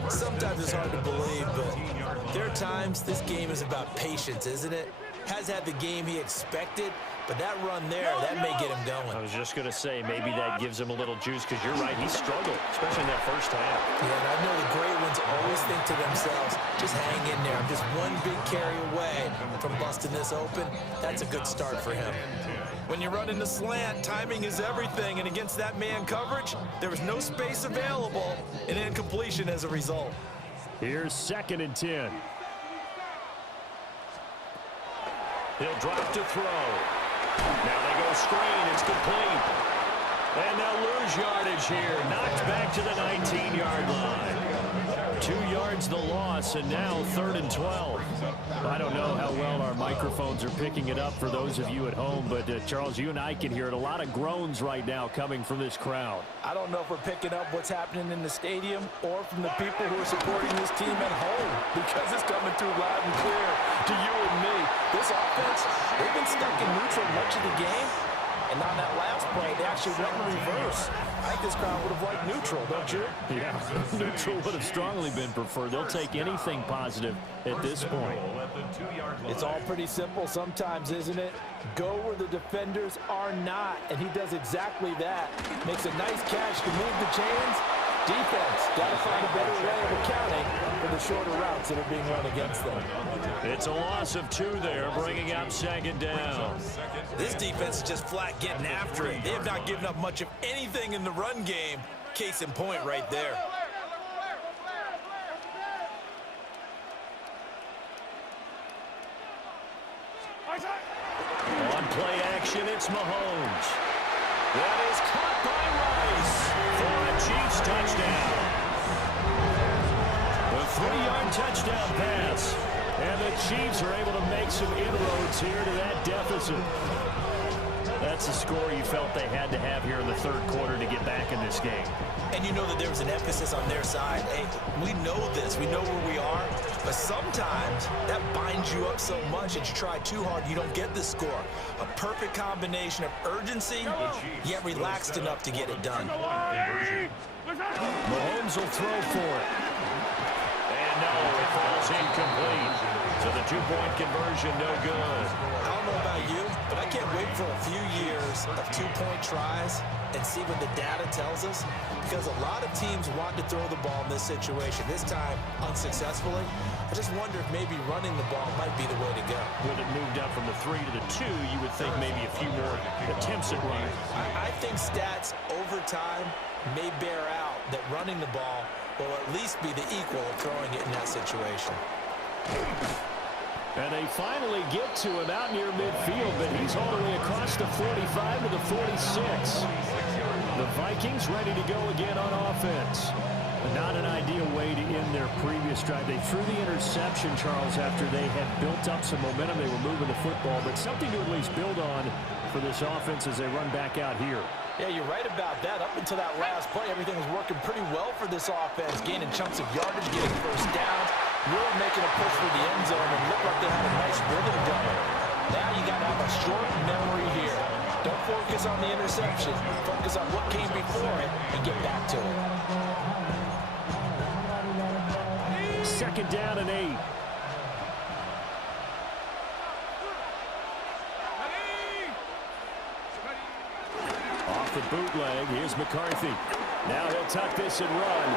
Sometimes it's hard to believe, but there are times this game is about patience, isn't it? Has had the game he expected, but that run there, that may get him going. I was just going to say, maybe that gives him a little juice, because you're right, he struggled, especially in that first half. Yeah, and I know the great ones always think to themselves, just hang in there. I'm just one big carry away from busting this open. That's a good start for him. When you're running the slant, timing is everything, and against that man coverage, there was no space available, and incompletion as a result. Here's second and 10. He'll drop to throw. Now they go screen. It's complete. And they'll lose yardage here. Knocked back to the 19-yard line. 2 yards the loss, and now third and 12. I don't know how well our microphones are picking it up for those of you at home, but Charles, you and I can hear it. A lot of groans right now coming from this crowd. I don't know if we're picking up what's happening in the stadium or from the people who are supporting this team at home, because it's coming through loud and clear to you and me. This offense, they've been stuck in neutral much of the game, and on that last play, they actually went in reverse. I think this crowd would have liked neutral, don't you? Yeah, neutral would have strongly been preferred. They'll take anything positive at this point. It's all pretty simple sometimes, isn't it? Go where the defenders are not, and he does exactly that. Makes a nice catch to move the chains. Defense, got to find a better way of accounting for the shorter routes that are being run against them. It's a loss of 2 there, bringing up second down. This defense is just flat getting after it. They have not given up much of anything in the run game. Case in point right there. On play action, it's Mahomes. That is caught by Rice for a Chiefs touchdown. A 3-yard touchdown pass. And the Chiefs are able to make some inroads here to that deficit. That's the score you felt they had to have here in the third quarter to get back in this game. And you know that there was an emphasis on their side. Hey, we know this. We know where we are. But sometimes that binds you up so much that you try too hard, you don't get the score. A perfect combination of urgency, yet relaxed enough to get it done. Mahomes will throw for it. And no, it falls incomplete. So the two-point conversion, no good. I don't know about you, but I can't wait for a few years of two-point tries and see what the data tells us, because a lot of teams want to throw the ball in this situation. This time, unsuccessfully. I just wonder if maybe running the ball might be the way to go. With it moved up from the 3 to the 2, you would think maybe a few more attempts at running. I think stats over time may bear out that running the ball will at least be the equal of throwing it in that situation. And they finally get to him out near midfield, but he's all the way across the 45 to the 46. The Vikings ready to go again on offense. Not an ideal way to end their previous drive. They threw the interception, Charles, after they had built up some momentum. They were moving the football, but something to at least build on for this offense as they run back out here. Yeah, you're right about that. Up until that last play, everything was working pretty well for this offense, gaining chunks of yardage, getting first downs, really making a push for the end zone, and looked like they had a nice rhythm going. Now you got to have a short memory here. Don't focus on the interception. Focus on what came before it and get back to it. Second down and 8. Off the bootleg, here's McCarthy. Now he'll tuck this and run.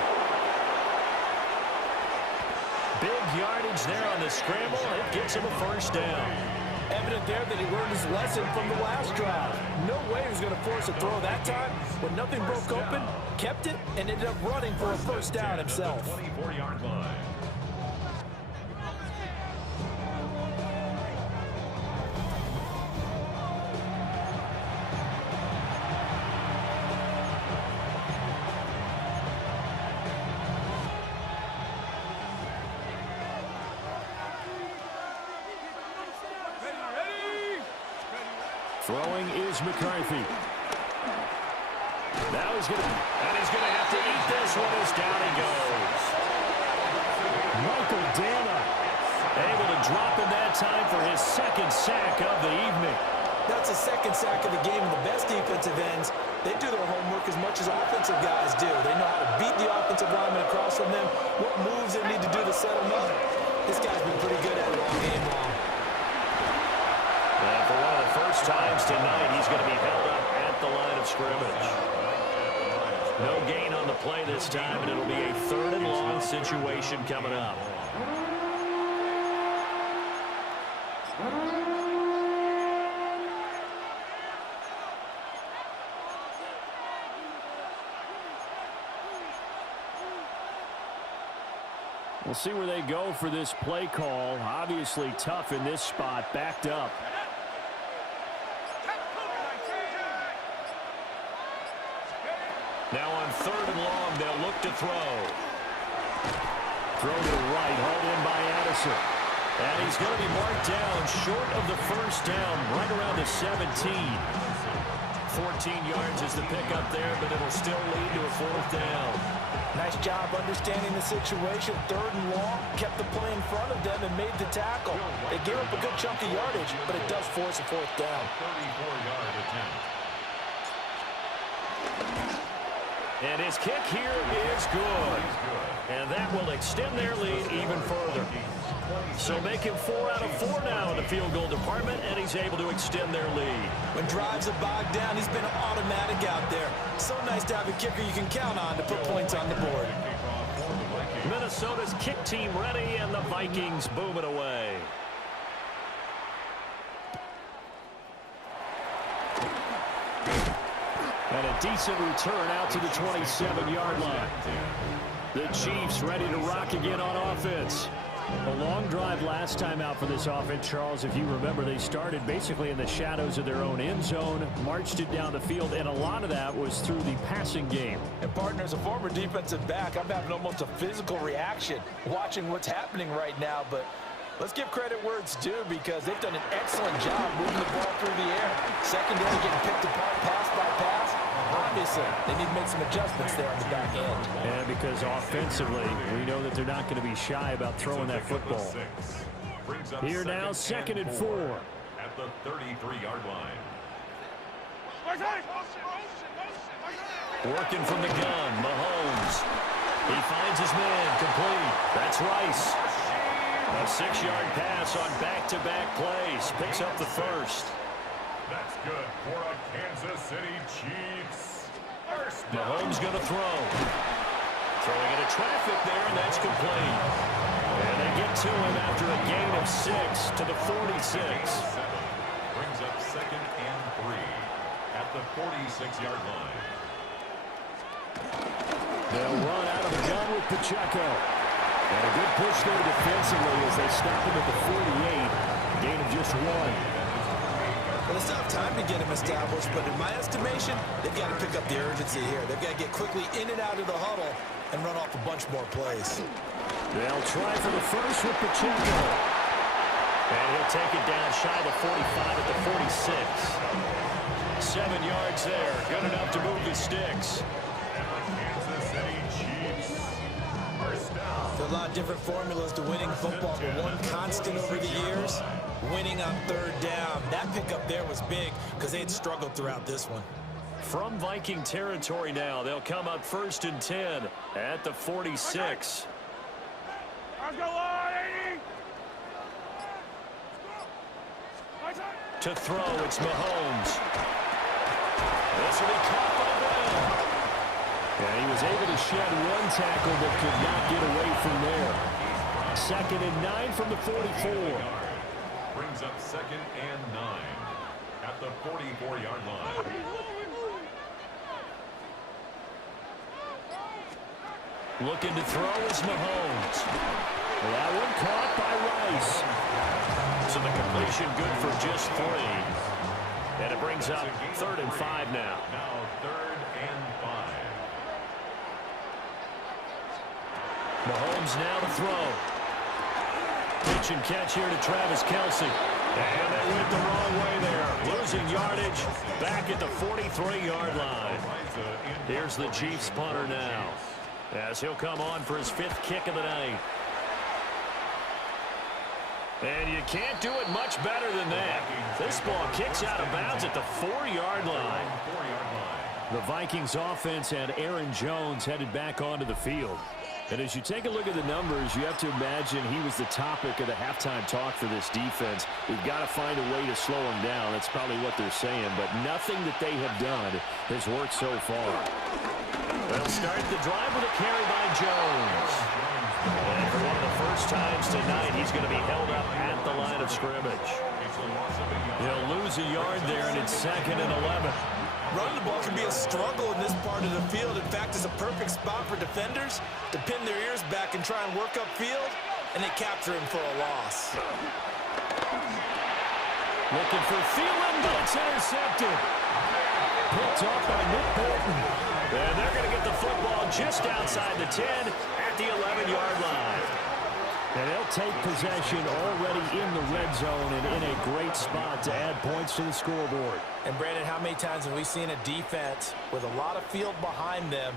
Big yardage there on the scramble. It gets him a first down. Evident there that he learned his lesson from the last drive. No way he was going to force a throw that time. When nothing broke open, kept it, and ended up running for a first down himself. 24-yard line. Throwing is McCarthy. Now he's going to have to eat this one as down he goes. Michael Dana able to drop in that time for his second sack of the evening. That's the second sack of the game, and the best defensive ends, they do their homework as much as offensive guys do. They know how to beat the offensive lineman across from them, what moves they need to do to set them up. This guy's been pretty good at it all game long. And for one of the first times tonight, he's going to be held up at the line of scrimmage. No gain on the play this time, and it'll be a 3rd and long situation coming up. We'll see where they go for this play call. Obviously tough in this spot, backed up. Now on 3rd and long, they'll look to throw. Throw to the right, hauled in by Addison. And he's going to be marked down short of the first down, right around the 17. 14 yards is the pickup there, but it'll still lead to a 4th down. Nice job understanding the situation. 3rd and long, kept the play in front of them and made the tackle. They gave up a good chunk of yardage, but it does force a 4th down. 34-yard attempt. And his kick here is good. And that will extend their lead even further. So make him 4 out of 4 now in the field goal department, and he's able to extend their lead. When drives are bogged down, he's been automatic out there. So nice to have a kicker you can count on to put points on the board. Minnesota's kick team ready, and the Vikings boom it away. And a decent return out to the 27-yard line. The Chiefs ready to rock again on offense. A long drive last time out for this offense, Charles. If you remember, they started basically in the shadows of their own end zone, marched it down the field, and a lot of that was through the passing game. And partner, as a former defensive back, I'm having almost a physical reaction watching what's happening right now, but Let's give credit where it's due because they've done an excellent job moving the ball through the air. Secondary getting picked apart pass by pass. Obviously, they need to make some adjustments there on the back end. And because offensively, we know that they're not going to be shy about throwing that football. Here now, 2nd and 4. At the 33-yard line. Working from the gun, Mahomes. He finds his man, complete. That's Rice. A 6-yard pass on back-to-back plays. Picks up the first. That's good for a Kansas City Chiefs. First down. Mahomes going to throw. Throwing into traffic there, and that's complete. And they get to him after a gain of 6 to the 46. Brings up 2nd and 3 at the 46-yard line. They'll run out of the gun with Pacheco. And a good push there defensively as they stop him at the 48. Gain of just 1. Well, it's not time to get him established, but in my estimation, they've got to pick up the urgency here. They've got to get quickly in and out of the huddle and run off a bunch more plays. They'll try for the first with Pacheco. And he'll take it down shy of the 45 at the 46. 7 yards there. Good enough to move the sticks. Kansas City Chiefs. First down. There are a lot of different formulas to winning football, but one constant over the years, winning on 3rd down. That pickup there was big because they had struggled throughout this one. From Viking territory now, they'll come up 1st and 10 at the 46. Let's go on, 80. To throw, it's Mahomes. This will be caught by Brown. And he was able to shed 1 tackle but could not get away from there. 2nd and 9 from the 44. Brings up 2nd and 9 at the 44-yard line. Looking to throw is Mahomes. That one caught by Rice. So the completion good for just 3. And it brings up 3rd and 5 now. Now 3rd and 5. Mahomes now to throw. Pitch and catch here to Travis Kelce. And they went the wrong way there. Losing yardage back at the 43-yard line. Here's the Chiefs punter now, as he'll come on for his 5th kick of the night. And you can't do it much better than that. This ball kicks out of bounds at the 4-yard line. The Vikings offense had Aaron Jones headed back onto the field. And as you take a look at the numbers, you have to imagine he was the topic of the halftime talk for this defense. We've got to find a way to slow him down. That's probably what they're saying. But nothing that they have done has worked so far. They'll start the drive with a carry by Jones. And for one of the first times tonight, he's going to be held up at the line of scrimmage. He'll lose a yard there, and it's 2nd and 11. Running the ball can be a struggle in this part of the field. In fact, it's a perfect spot for defenders to pin their ears back and try and work upfield, and they capture him for a loss. Looking for Thielen, but it's intercepted. Picked up by Nick Bolton. And they're going to get the football just outside the 10 at the 11-yard line. And they'll take possession already in the red zone and in a great spot to add points to the scoreboard. And, Brandon, how many times have we seen a defense with a lot of field behind them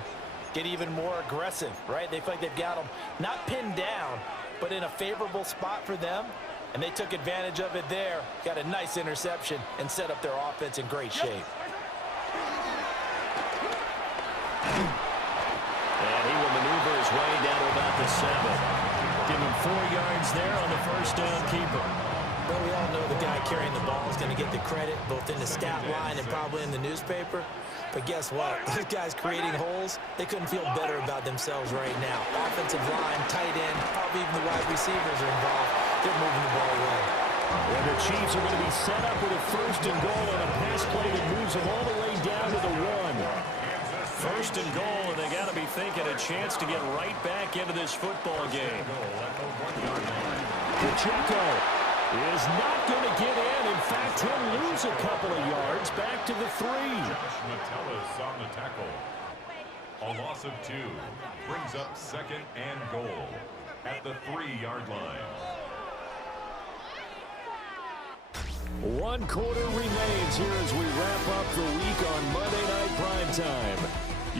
get even more aggressive, right? They feel like they've got them not pinned down, but in a favorable spot for them, and they took advantage of it there, got a nice interception, and set up their offense in great shape. And he will maneuver his way down to about the 7. Give him 4 yards there on the first down keeper. Well, we all know the guy carrying the ball is going to get the credit both in the stat line and probably in the newspaper. But guess what? These guys creating holes, they couldn't feel better about themselves right now. Offensive line, tight end, probably even the wide receivers are involved. They're moving the ball well. And the Chiefs are going to be set up with a 1st and goal on a pass play that moves them all the way down to the 1. 1st and goal, and they got to be thinking a chance to get right back into this football game. Pacheco is not going to get in. In fact, he'll lose a couple of yards back to the 3. Metellus on the tackle. A loss of 2 brings up 2nd and goal at the 3-yard line. 1 quarter remains here as we wrap up the week on Monday Night Primetime.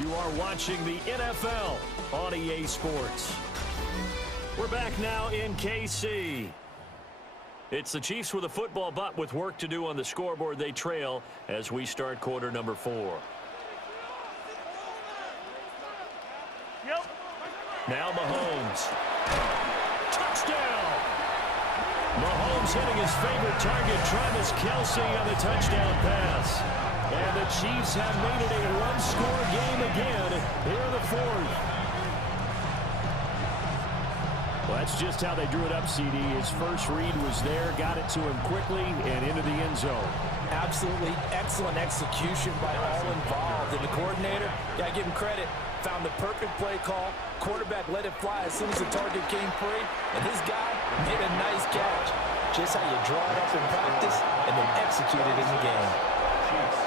You are watching the NFL on EA Sports. We're back now in KC. It's the Chiefs with a football, but with work to do on the scoreboard. They trail as we start quarter number 4. Now Mahomes. Touchdown! Mahomes hitting his favorite target, Travis Kelce, on the touchdown pass. And the Chiefs have made it a one-score game again here in the 4th. Well, that's just how they drew it up, CD. His first read was there, got it to him quickly, and into the end zone. Absolutely excellent execution by all involved. And the coordinator, got to give him credit, found the perfect play call. Quarterback let it fly as soon as the target came free, and his guy made a nice catch. Just how you draw it up in practice and then execute it in the game. Chiefs.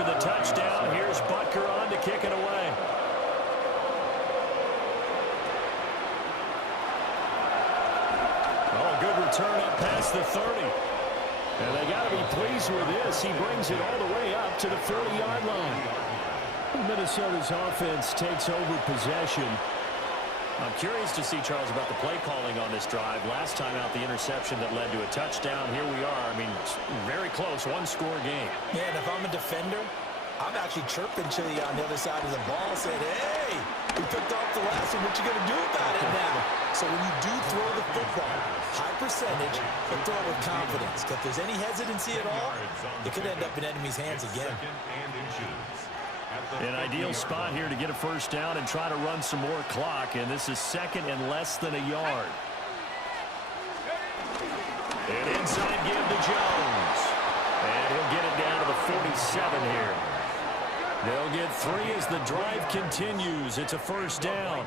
The touchdown. Here's Butker on to kick it away. Oh, good return up past the 30. And they got to be pleased with this. He brings it all the way up to the 40-yard line. Minnesota's offense takes over possession. I'm curious to see, Charles, about the play calling on this drive. Last time out, the interception that led to a touchdown. Here we are. I mean, very close, one-score game. Yeah, and if I'm a defender, I'm actually chirping to you on the other side of the ball, saying, hey, we picked off the last one. What you going to do about it now? So when you do throw the football, high percentage, but throw it with confidence. Because if there's any hesitancy at all, it could end up in enemy's hands again. An ideal spot here to get a first down and try to run some more clock, and this is second and less than a yard. An inside give to Jones. And he'll get it down to the 47 here. They'll get 3 as the drive continues. It's a first down.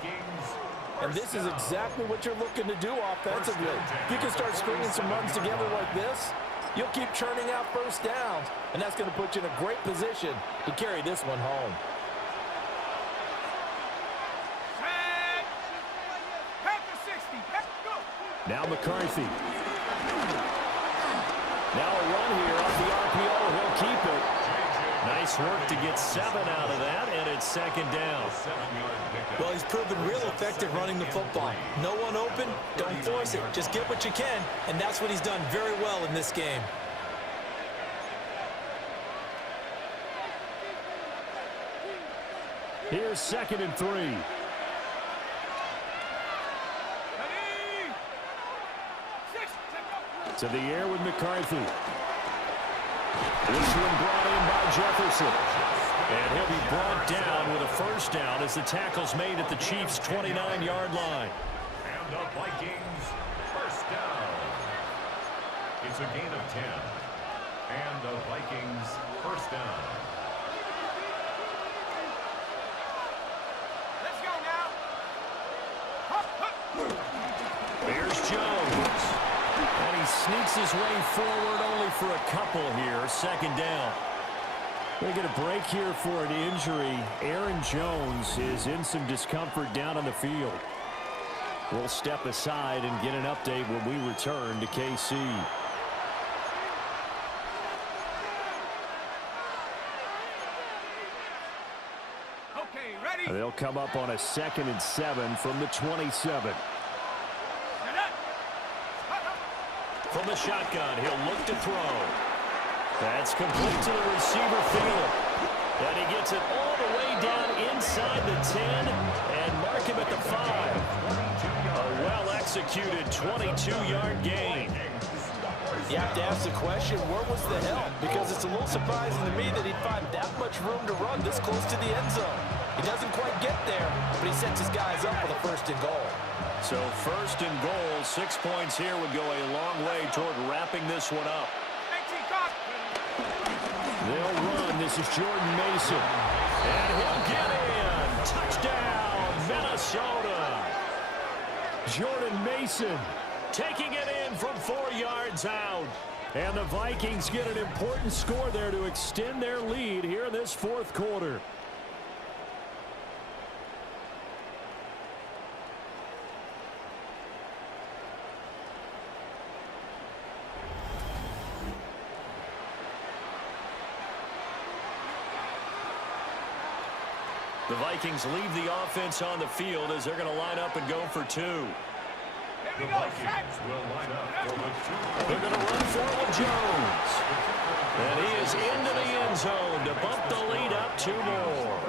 And this is exactly what you're looking to do offensively. If you can start stringing some runs together like this, you'll keep churning out first downs, and that's going to put you in a great position to carry this one home. Now McCarthy. Now a run here off the RPO. He'll keep it. Nice work to get 7 out of that, and it's second down. Well, he's proven real effective running the football. No one open, don't force it. Just get what you can, and that's what he's done very well in this game. Here's second and 3. To the air with McCarthy. This one brought in by Jefferson. And he'll be brought down with a first down as the tackle's made at the Chiefs' 29-yard line. And the Vikings first down. It's a gain of 10. And the Vikings first down. Let's go now. There's Jones. And he sneaks his way forward only for a couple here. Second down. They get a break here for an injury. Aaron Jones is in some discomfort down on the field. We'll step aside and get an update when we return to KC. Okay, ready? They'll come up on a 2nd and 7 from the 27. From the shotgun, he'll look to throw. That's complete to the receiver field. And he gets it all the way down inside the 10 and mark him at the 5. A well-executed 22-yard gain. You have to ask the question, where was the help? Because it's a little surprising to me that he'd find that much room to run this close to the end zone. He doesn't quite get there, but he sets his guys up for the first and goal. So first and goal, 6 points here would go a long way toward wrapping this one up. They'll run. This is Jordan Mason. And he'll get in. Touchdown, Minnesota. Jordan Mason taking it in from 4 yards out. And the Vikings get an important score there to extend their lead here in this fourth quarter. The Vikings leave the offense on the field as they're going to line up and go for two. The Vikings will line up for the two. They're going to run for it with Jones. And he is into the end zone to bump the lead up 2 more.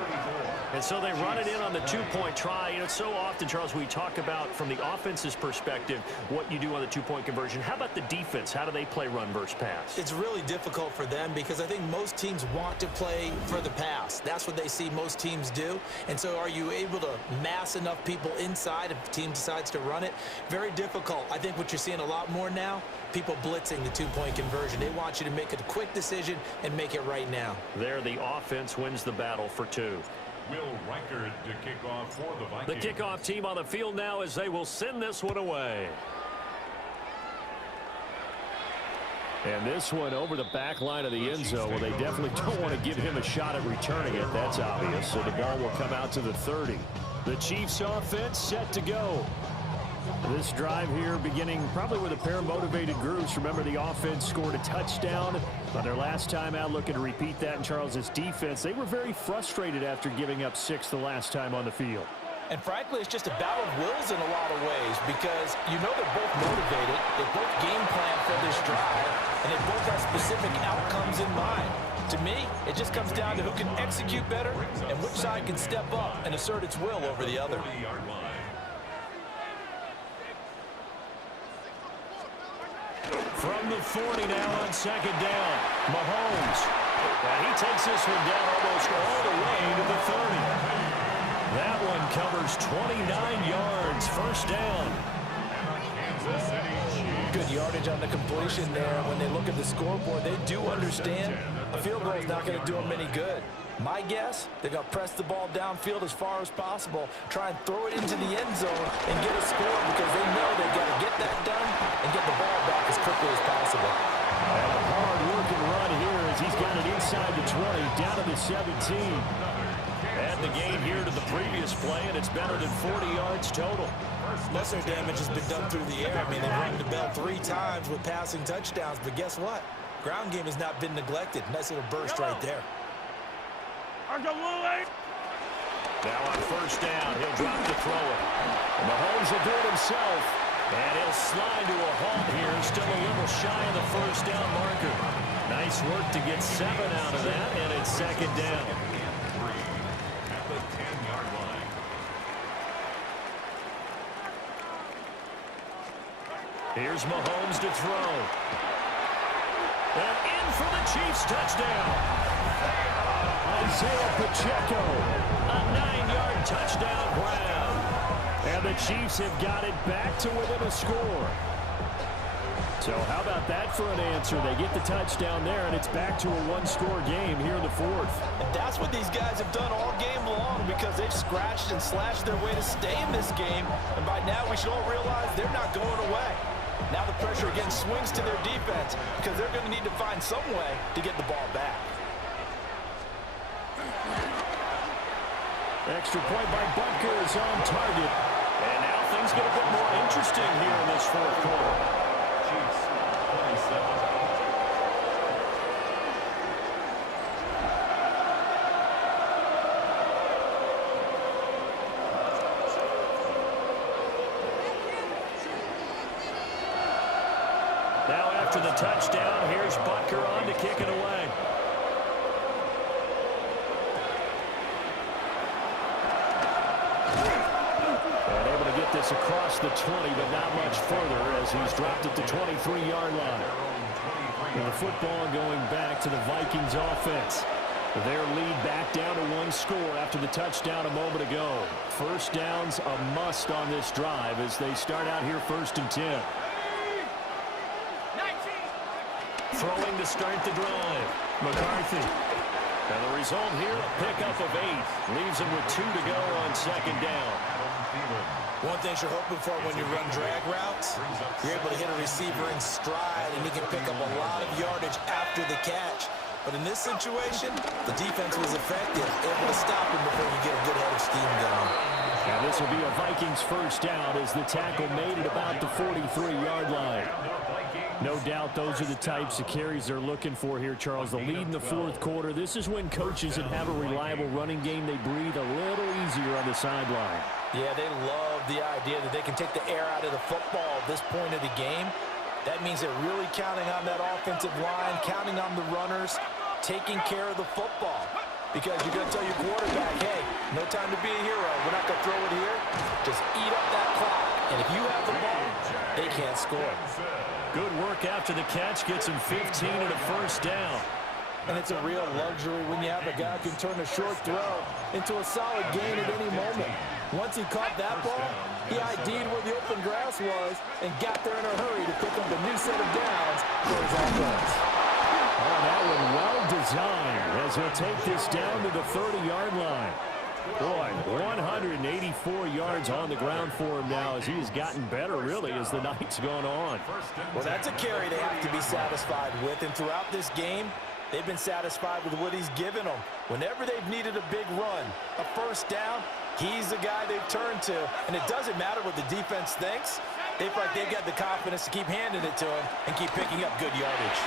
And so they run it in on the two-point try. You know, so often, Charles, we talk about from the offense's perspective what you do on the two-point conversion. How about the defense? How do they play run versus pass? It's really difficult for them because I think most teams want to play for the pass. That's what they see most teams do. And so are you able to mass enough people inside if the team decides to run it? Very difficult. I think what you're seeing a lot more now, people blitzing the two-point conversion. They want you to make a quick decision and make it right now. There, the offense wins the battle for two. Will Reichard to kick off for the Vikings. The kickoff team on the field now as they will send this one away. And this one over the back line of the end zone. Well, they definitely don't want to give him a shot at returning it. That's obvious. So the ball will come out to the 30. The Chiefs offense set to go. This drive here beginning probably with a pair of motivated groups. Remember, the offense scored a touchdown on their last time out. Looking to repeat that in Charles's defense. They were very frustrated after giving up 6 the last time on the field. And frankly, it's just a battle of wills in a lot of ways because you know they're both motivated. They both game plan for this drive, and they both have specific outcomes in mind. To me, it just comes down to who can execute better and which side can step up and assert its will over the other. From the 40 now on second down, Mahomes. And he takes this one down almost all the way to the 30. That one covers 29 yards, first down. Good yardage on the completion there. When they look at the scoreboard, they do understand a field goal is not going to do them any good. My guess, they're going to press the ball downfield as far as possible, try and throw it into the end zone and get a score because they know they've got to get that done and get the ball back as quickly as possible. And a hard-working run here as he's got it inside the 20, down to the 17. Add the gain here to the previous play, and it's better than 40 yards total. Most of their damage has been done through the air. I mean, they've rung the bell 3 times with passing touchdowns, but guess what? Ground game has not been neglected. Nice little burst right there. Now on first down, he'll drop to throw it. Mahomes will do it himself. And he'll slide to a halt here. Still a little shy of the first down marker. Nice work to get 7 out of that, and it's second down. At the 10-yard line. Here's Mahomes to throw. And in for the Chiefs touchdown. Isaiah Pacheco, a 9-yard touchdown grab. And the Chiefs have got it back to within a score. So how about that for an answer? They get the touchdown there, and it's back to a 1-score game here in the fourth. And that's what these guys have done all game long because they've scratched and slashed their way to stay in this game. And by now, we should all realize they're not going away. Now the pressure again swings to their defense because they're going to need to find some way to get the ball back. Extra point by Butker is on target. And now things get a bit more interesting here in this fourth quarter. Chiefs, 27. Now after the touchdown, here's Butker on to kick it away. And able to get this across the 20, but not much further as he's dropped at the 23-yard line. And the football going back to the Vikings offense. Their lead back down to 1 score after the touchdown a moment ago. First down's a must on this drive as they start out here 1st and 10. Throwing to start the drive. McCarthy. And the result here, a pickup of 8. Leaves him with 2 to go on second down. One thing you're hoping for when you run drag routes, you're able to hit a receiver in stride, and he can pick up a lot of yardage after the catch. But in this situation, the defense was effective, able to stop him before you get a good head of steam going. And this will be a Vikings first down as the tackle made it about the 43-yard line. No doubt those are the types of carries they're looking for here, Charles. The lead in the fourth quarter. This is when coaches that have a reliable running game, they breathe a little easier on the sideline. Yeah, they love the idea that they can take the air out of the football at this point of the game. That means they're really counting on that offensive line, counting on the runners, taking care of the football. Because you're going to tell your quarterback, hey, no time to be a hero. We're not going to throw it here. Just eat up that clock. And if you have the ball, they can't score. Good work after the catch. Gets him 15 and a first down. And it's a real luxury when you have a guy who can turn a short throw into a solid gain at any moment. Once he caught that ball, he ID'd where the open grass was and got there in a hurry to pick up a new set of downs for his offense. Oh, that one well designed as he'll take this down to the 30-yard line. Boy, 184 yards on the ground for him now as he has gotten better, really, as the night's gone on. Well, that's a carry they have to be satisfied with, and throughout this game, they've been satisfied with what he's given them. Whenever they've needed a big run, a first down, he's the guy they've turned to, and it doesn't matter what the defense thinks. They feel like they've got the confidence to keep handing it to him and keep picking up good yardage.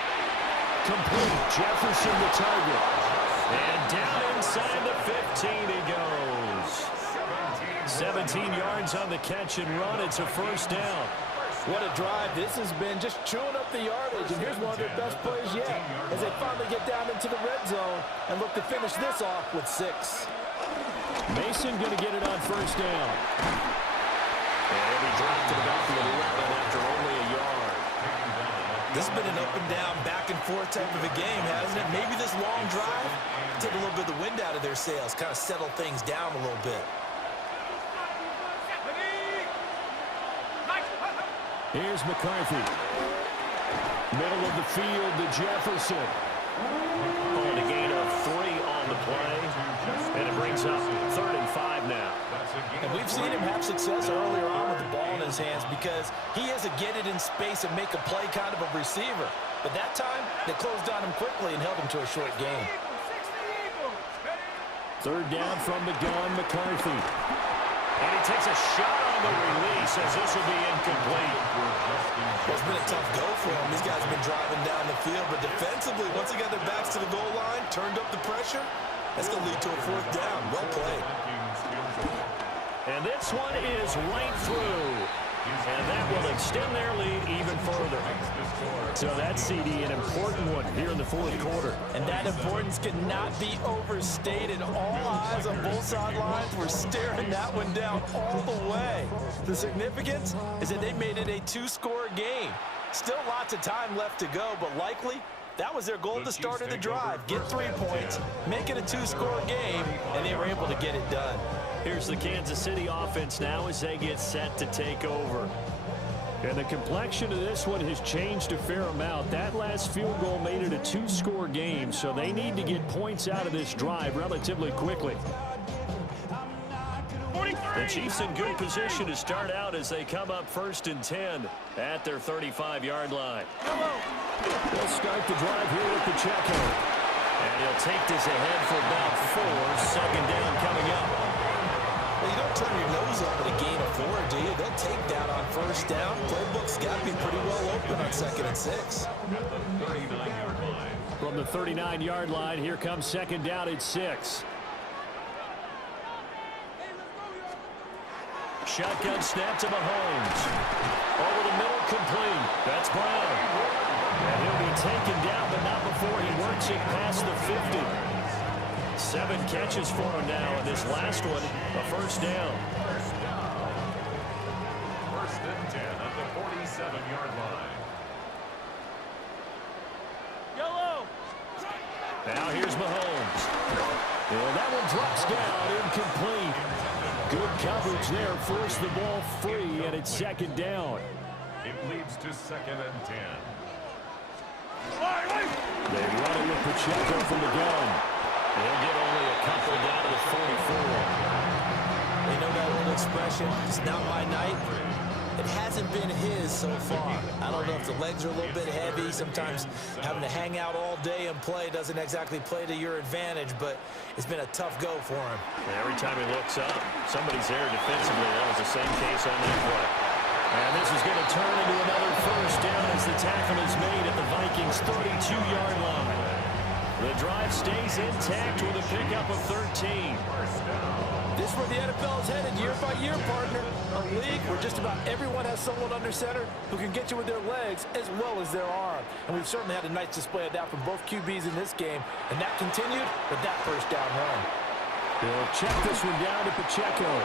Complete. Jefferson the target. And down inside the 15 he goes. 17 yards on the catch and run. It's a first down. What a drive this has been, just chewing up the yardage. And here's one of their best plays yet as they finally get down into the red zone and look to finish this off with 6. Mason going to get it on first down. And he dropped it about the 11 after only a yard. This has been an up and down, back and forth type of a game, hasn't it? Maybe this long drive take a little bit of the wind out of their sails, kind of settle things down a little bit. Here's McCarthy. Middle of the field to Jefferson. On a gain of 3 on the play. And it brings up 3rd and 5 now. And we've seen him have success earlier on with the ball in his hands because he is a get it in space and make a play kind of a receiver. But that time, they closed on him quickly and held him to a short gain. 3rd down from the gun, McCarthy. And he takes a shot on the release as this will be incomplete. It's been a tough go for him. These guys have been driving down the field, but defensively, once they got their backs to the goal line, turned up the pressure, that's going to lead to a 4th down. Well played. And this one is right through. And that will extend their lead even further. So that's, CD, an important one here in the 4th quarter. And that importance cannot be overstated. All eyes on both sidelines were staring that one down all the way. The significance is that they made it a 2-score game. Still lots of time left to go, but likely that was their goal at the start of the drive. Get 3 points, make it a 2-score game, and they were able to get it done. Here's the Kansas City offense now as they get set to take over. And the complexion of this one has changed a fair amount. That last field goal made it a 2-score game, so they need to get points out of this drive relatively quickly. The Chiefs in good position to start out as they come up 1st and 10 at their 35-yard line. They'll start the drive here with the check in. And he'll take this ahead for about 4. 2nd down coming up. Well, you don't turn your nose up at a gain of 4, do you? They'll take that on 1st down. Playbook's got to be pretty well open on 2nd and 6. From the 39-yard line, here comes 2nd down at 6. Shotgun snap to Mahomes. Over the middle, complete. That's Brown. And he'll be taken down, but not before he works it past the 50. 7 catches for him now, and this last one, a 1st down. 1st and 10 at the 47-yard line. Yellow. Now here's Mahomes. And that one drops down, incomplete. Good coverage there, forced the ball free, and it's 2nd down. It leads to 2nd and 10. They run it with Pacheco from the gun. They'll get only a couple down to the 44. You know that old expression, it's not my night? It hasn't been his so far. I don't know if the legs are a little bit heavy. Sometimes having to hang out all day and play doesn't exactly play to your advantage, but it's been a tough go for him. Every time he looks up, somebody's there defensively. That was the same case on that play. And this is going to turn into another first down as the tackle is made at the Vikings' 32-yard line. The drive stays intact with a pickup of 13. This is where the NFL is headed year by year, partner. A league where just about everyone has someone under center who can get you with their legs as well as their arm. And we've certainly had a nice display of that from both QBs in this game. And that continued with that first down run. They'll check this one down to Pacheco.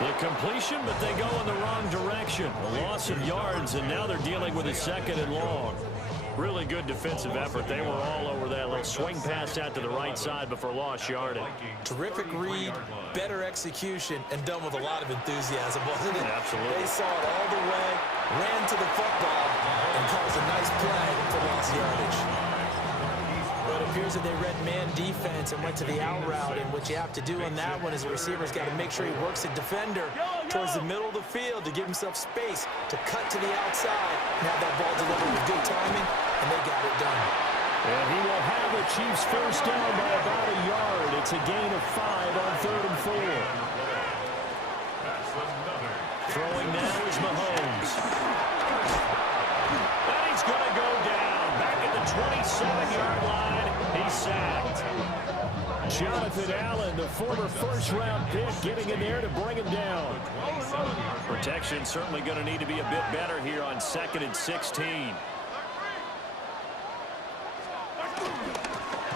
The completion, but they go in the wrong direction. A loss of yards, and now they're dealing with a second and long. Really good defensive effort. They were all over that little swing pass out to the right side before lost yardage. Terrific read, better execution, and done with a lot of enthusiasm, wasn't it? Absolutely. They saw it all the way, ran to the football, and caused a nice play for lost yardage. Well, it appears that they read man defense and went to the out route, and what you have to do on that one is the receiver's got to make sure he works the defender towards the middle of the field to give himself space to cut to the outside and have that ball delivered with good timing, and they got it done. And he will have the Chiefs first down by about a yard. It's a gain of 5 on 3rd and 4. Throwing now is Mahomes. And he's going to go down. Back at the 27-yard line. He's sacked. Jonathan Allen, the former first-round pick, getting in there to bring him down. Protection certainly going to need to be a bit better here on 2nd and 16.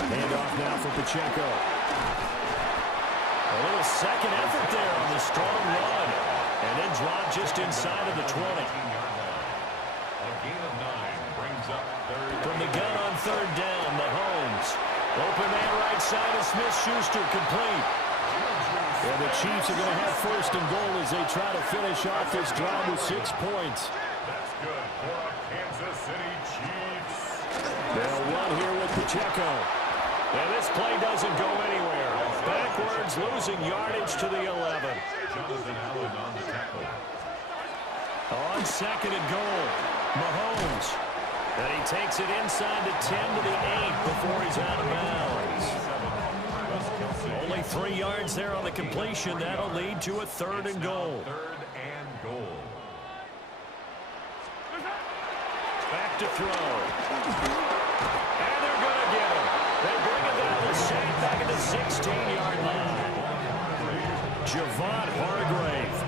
Handoff now for Pacheco. A little second effort there on the strong run. And then drop just inside of the 20. From the gun on 3rd down, Mahomes. Open man right side of Smith-Schuster, complete. And the Chiefs are going to have 1st and goal as they try to finish off this drive with 6 points. That's good for our Kansas City Chiefs. They'll run here with Pacheco. And this play doesn't go anywhere. Backwards, losing yardage to the 11. Jonathan Allen on the tackle. On 2nd and goal, Mahomes. And he takes it inside the 10 to the 8 before he's out of bounds. Only 3 yards there on the completion. That'll lead to a 3rd and goal. 3rd and goal. Back to throw. And they're going to get him. They bring him down the sack back at the 16-yard line. Javon Hargrave,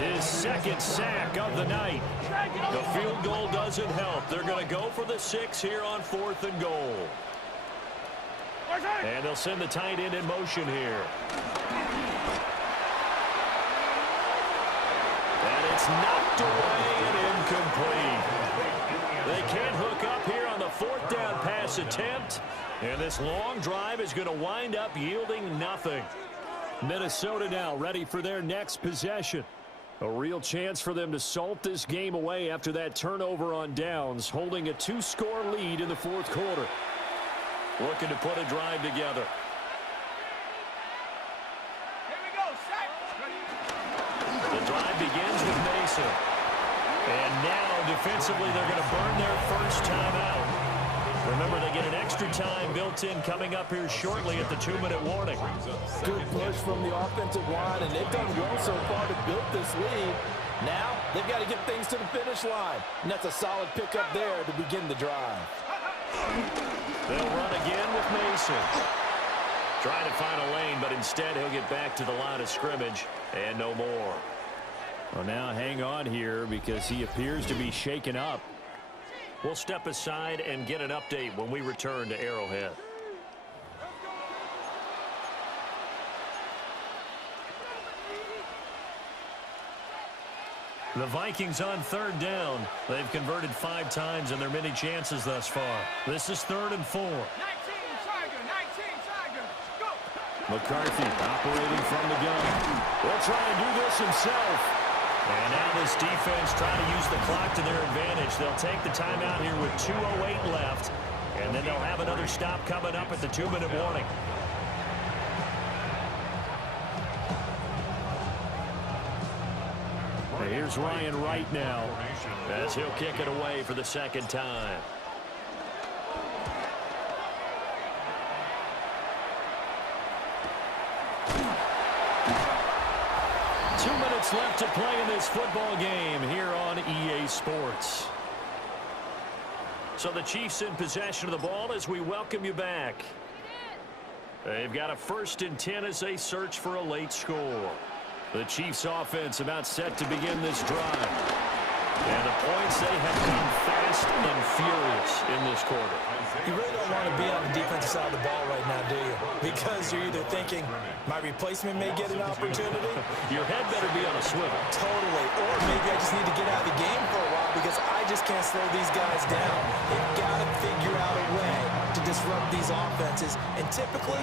his 2nd sack of the night. The field goal doesn't help. They're going to go for the 6 here on 4th and goal. And they'll send the tight end in motion here. And it's knocked away and incomplete. They can't hook up here on the 4th down pass attempt. And this long drive is going to wind up yielding nothing. Minnesota now ready for their next possession. A real chance for them to salt this game away after that turnover on downs, holding a 2-score lead in the 4th quarter. Looking to put a drive together. Here we go, set. The drive begins with Mason. And now defensively they're going to burn their first timeout. Remember, they get an extra time built in coming up here shortly at the 2-minute warning. Good push from the offensive line, and they've done well so far to build this lead. Now, they've got to get things to the finish line. And that's a solid pickup there to begin the drive. They'll run again with Mason. Trying to find a lane, but instead he'll get back to the line of scrimmage and no more. Well, now hang on here because he appears to be shaken up. We'll step aside and get an update when we return to Arrowhead. The Vikings on 3rd down. They've converted 5 times in their many chances thus far. This is 3rd and 4. 19 Tiger, 19 Tiger, go! McCarthy operating from the gun. He'll try and do this himself. And now this defense trying to use the clock to their advantage. They'll take the timeout here with 2:08 left. And then they'll have another stop coming up at the 2-minute warning. here's Ryan Wright now as he'll kick it away for the second time. Left to play in this football game here on EA Sports. So the Chiefs in possession of the ball as we welcome you back. They've got a 1st and 10 as they search for a late score. The Chiefs offense about set to begin this drive. And the points, they have come fast and furious in this quarter. You really don't want to be on the defensive side of the ball right now, do you? Because you're either thinking, my replacement may get an opportunity. Your head better be on a swivel. Totally. Or maybe I just need to get out of the game for a while because I just can't slow these guys down. They've got to figure out a way to disrupt these offenses. And typically,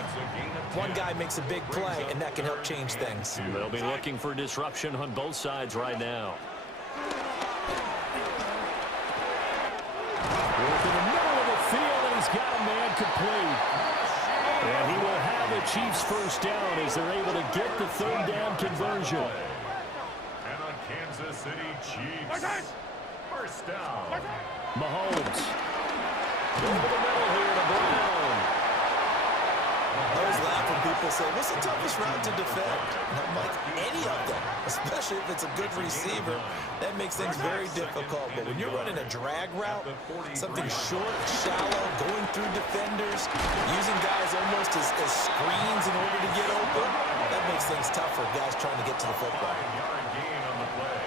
one guy makes a big play, and that can help change things. They'll be looking for disruption on both sides right now. Work in the middle of the field, and he's got a man complete. And he will have the Chiefs first down as they're able to get the 3rd down conversion. And on Kansas City Chiefs, first down. Mahomes. Over the middle here to Brown. I always laugh when people say, what's the toughest route to defend? And I'm like, any of them, especially if it's a good receiver. That makes things very difficult. But when you're running a drag route, something short, shallow, going through defenders, using guys almost as screens in order to get open, that makes things tough for guys trying to get to the football. 5-yard gain on the play.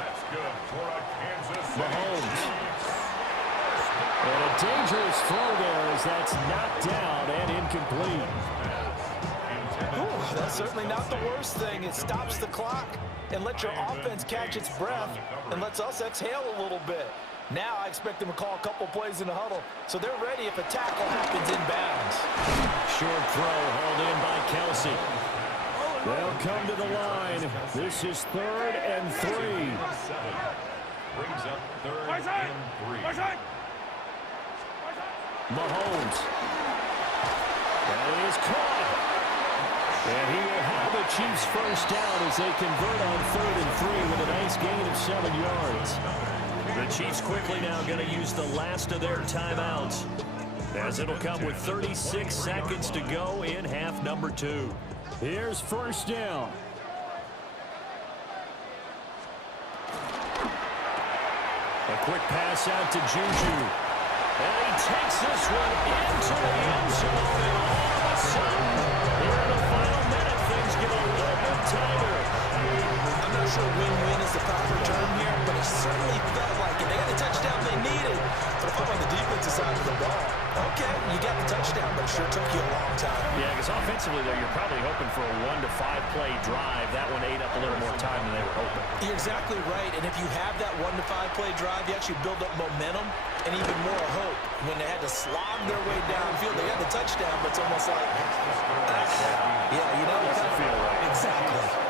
That's good for a Kansas City Mahomes. Chiefs. And a dangerous throw there as that's knocked down and incomplete. Ooh, that's certainly not the worst thing. It stops the clock and lets your offense catch its breath and lets us exhale a little bit. Now I expect them to call a couple plays in the huddle, so they're ready if a tackle happens inbounds. Short throw hauled in by Kelsey. They'll come to the line. This is 3rd and 3. Brings up 3rd and 3. Mahomes. That is caught. And he will have the Chiefs first down as they convert on 3rd and 3 with a nice gain of 7 yards. The Chiefs quickly now going to use the last of their timeouts as it'll come with 36 seconds to go in half number 2. Here's first down. A quick pass out to Juju. And he takes this one into the end zone. And all of a sudden, here in the final minute, things get a little bit tighter. I'm not sure win-win is the proper term here, but it certainly felt like it. They got the touchdown they needed. But if I'm on the defensive side of the ball, okay, you got the touchdown, but it sure took you a long time. Yeah, because offensively, though, you're probably hoping for a 1 to 5 play drive. That one ate up a little more time than they were hoping. You're exactly right, and if you have that 1 to 5 play drive, you actually build up momentum and even more hope. When they had to slog their way downfield, they had the touchdown, but it's almost like, yeah, you know, doesn't feel right. Exactly.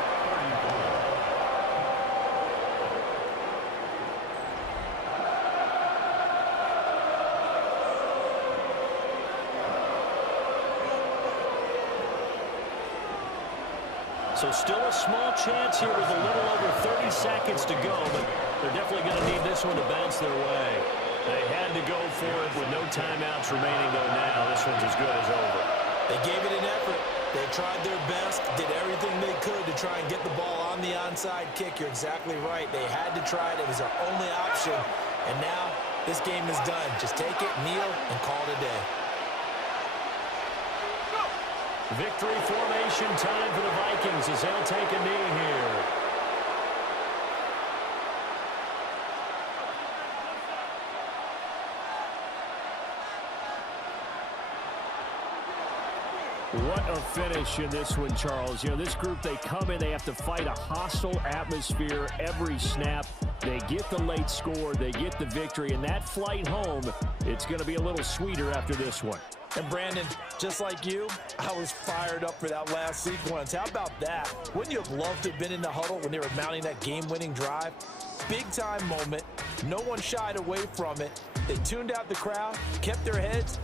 So still a small chance here with a little over 30 seconds to go, but they're definitely going to need this one to bounce their way. They had to go for it with no timeouts remaining, though now this one's as good as over. They gave it an effort. They tried their best, did everything they could to try and get the ball on the onside kick. You're exactly right. They had to try it. It was their only option. And now this game is done. Just take it, kneel, and call it a day. Victory formation time for the Vikings as they'll take a knee here. What a finish in this one, Charles. You know, this group, they come in, they have to fight a hostile atmosphere every snap. They get the late score, they get the victory, and that flight home, it's going to be a little sweeter after this one. And Brandon, just like you, I was fired up for that last sequence. How about that? Wouldn't you have loved to have been in the huddle when they were mounting that game-winning drive? Big-time moment. No one shied away from it. They tuned out the crowd, kept their heads,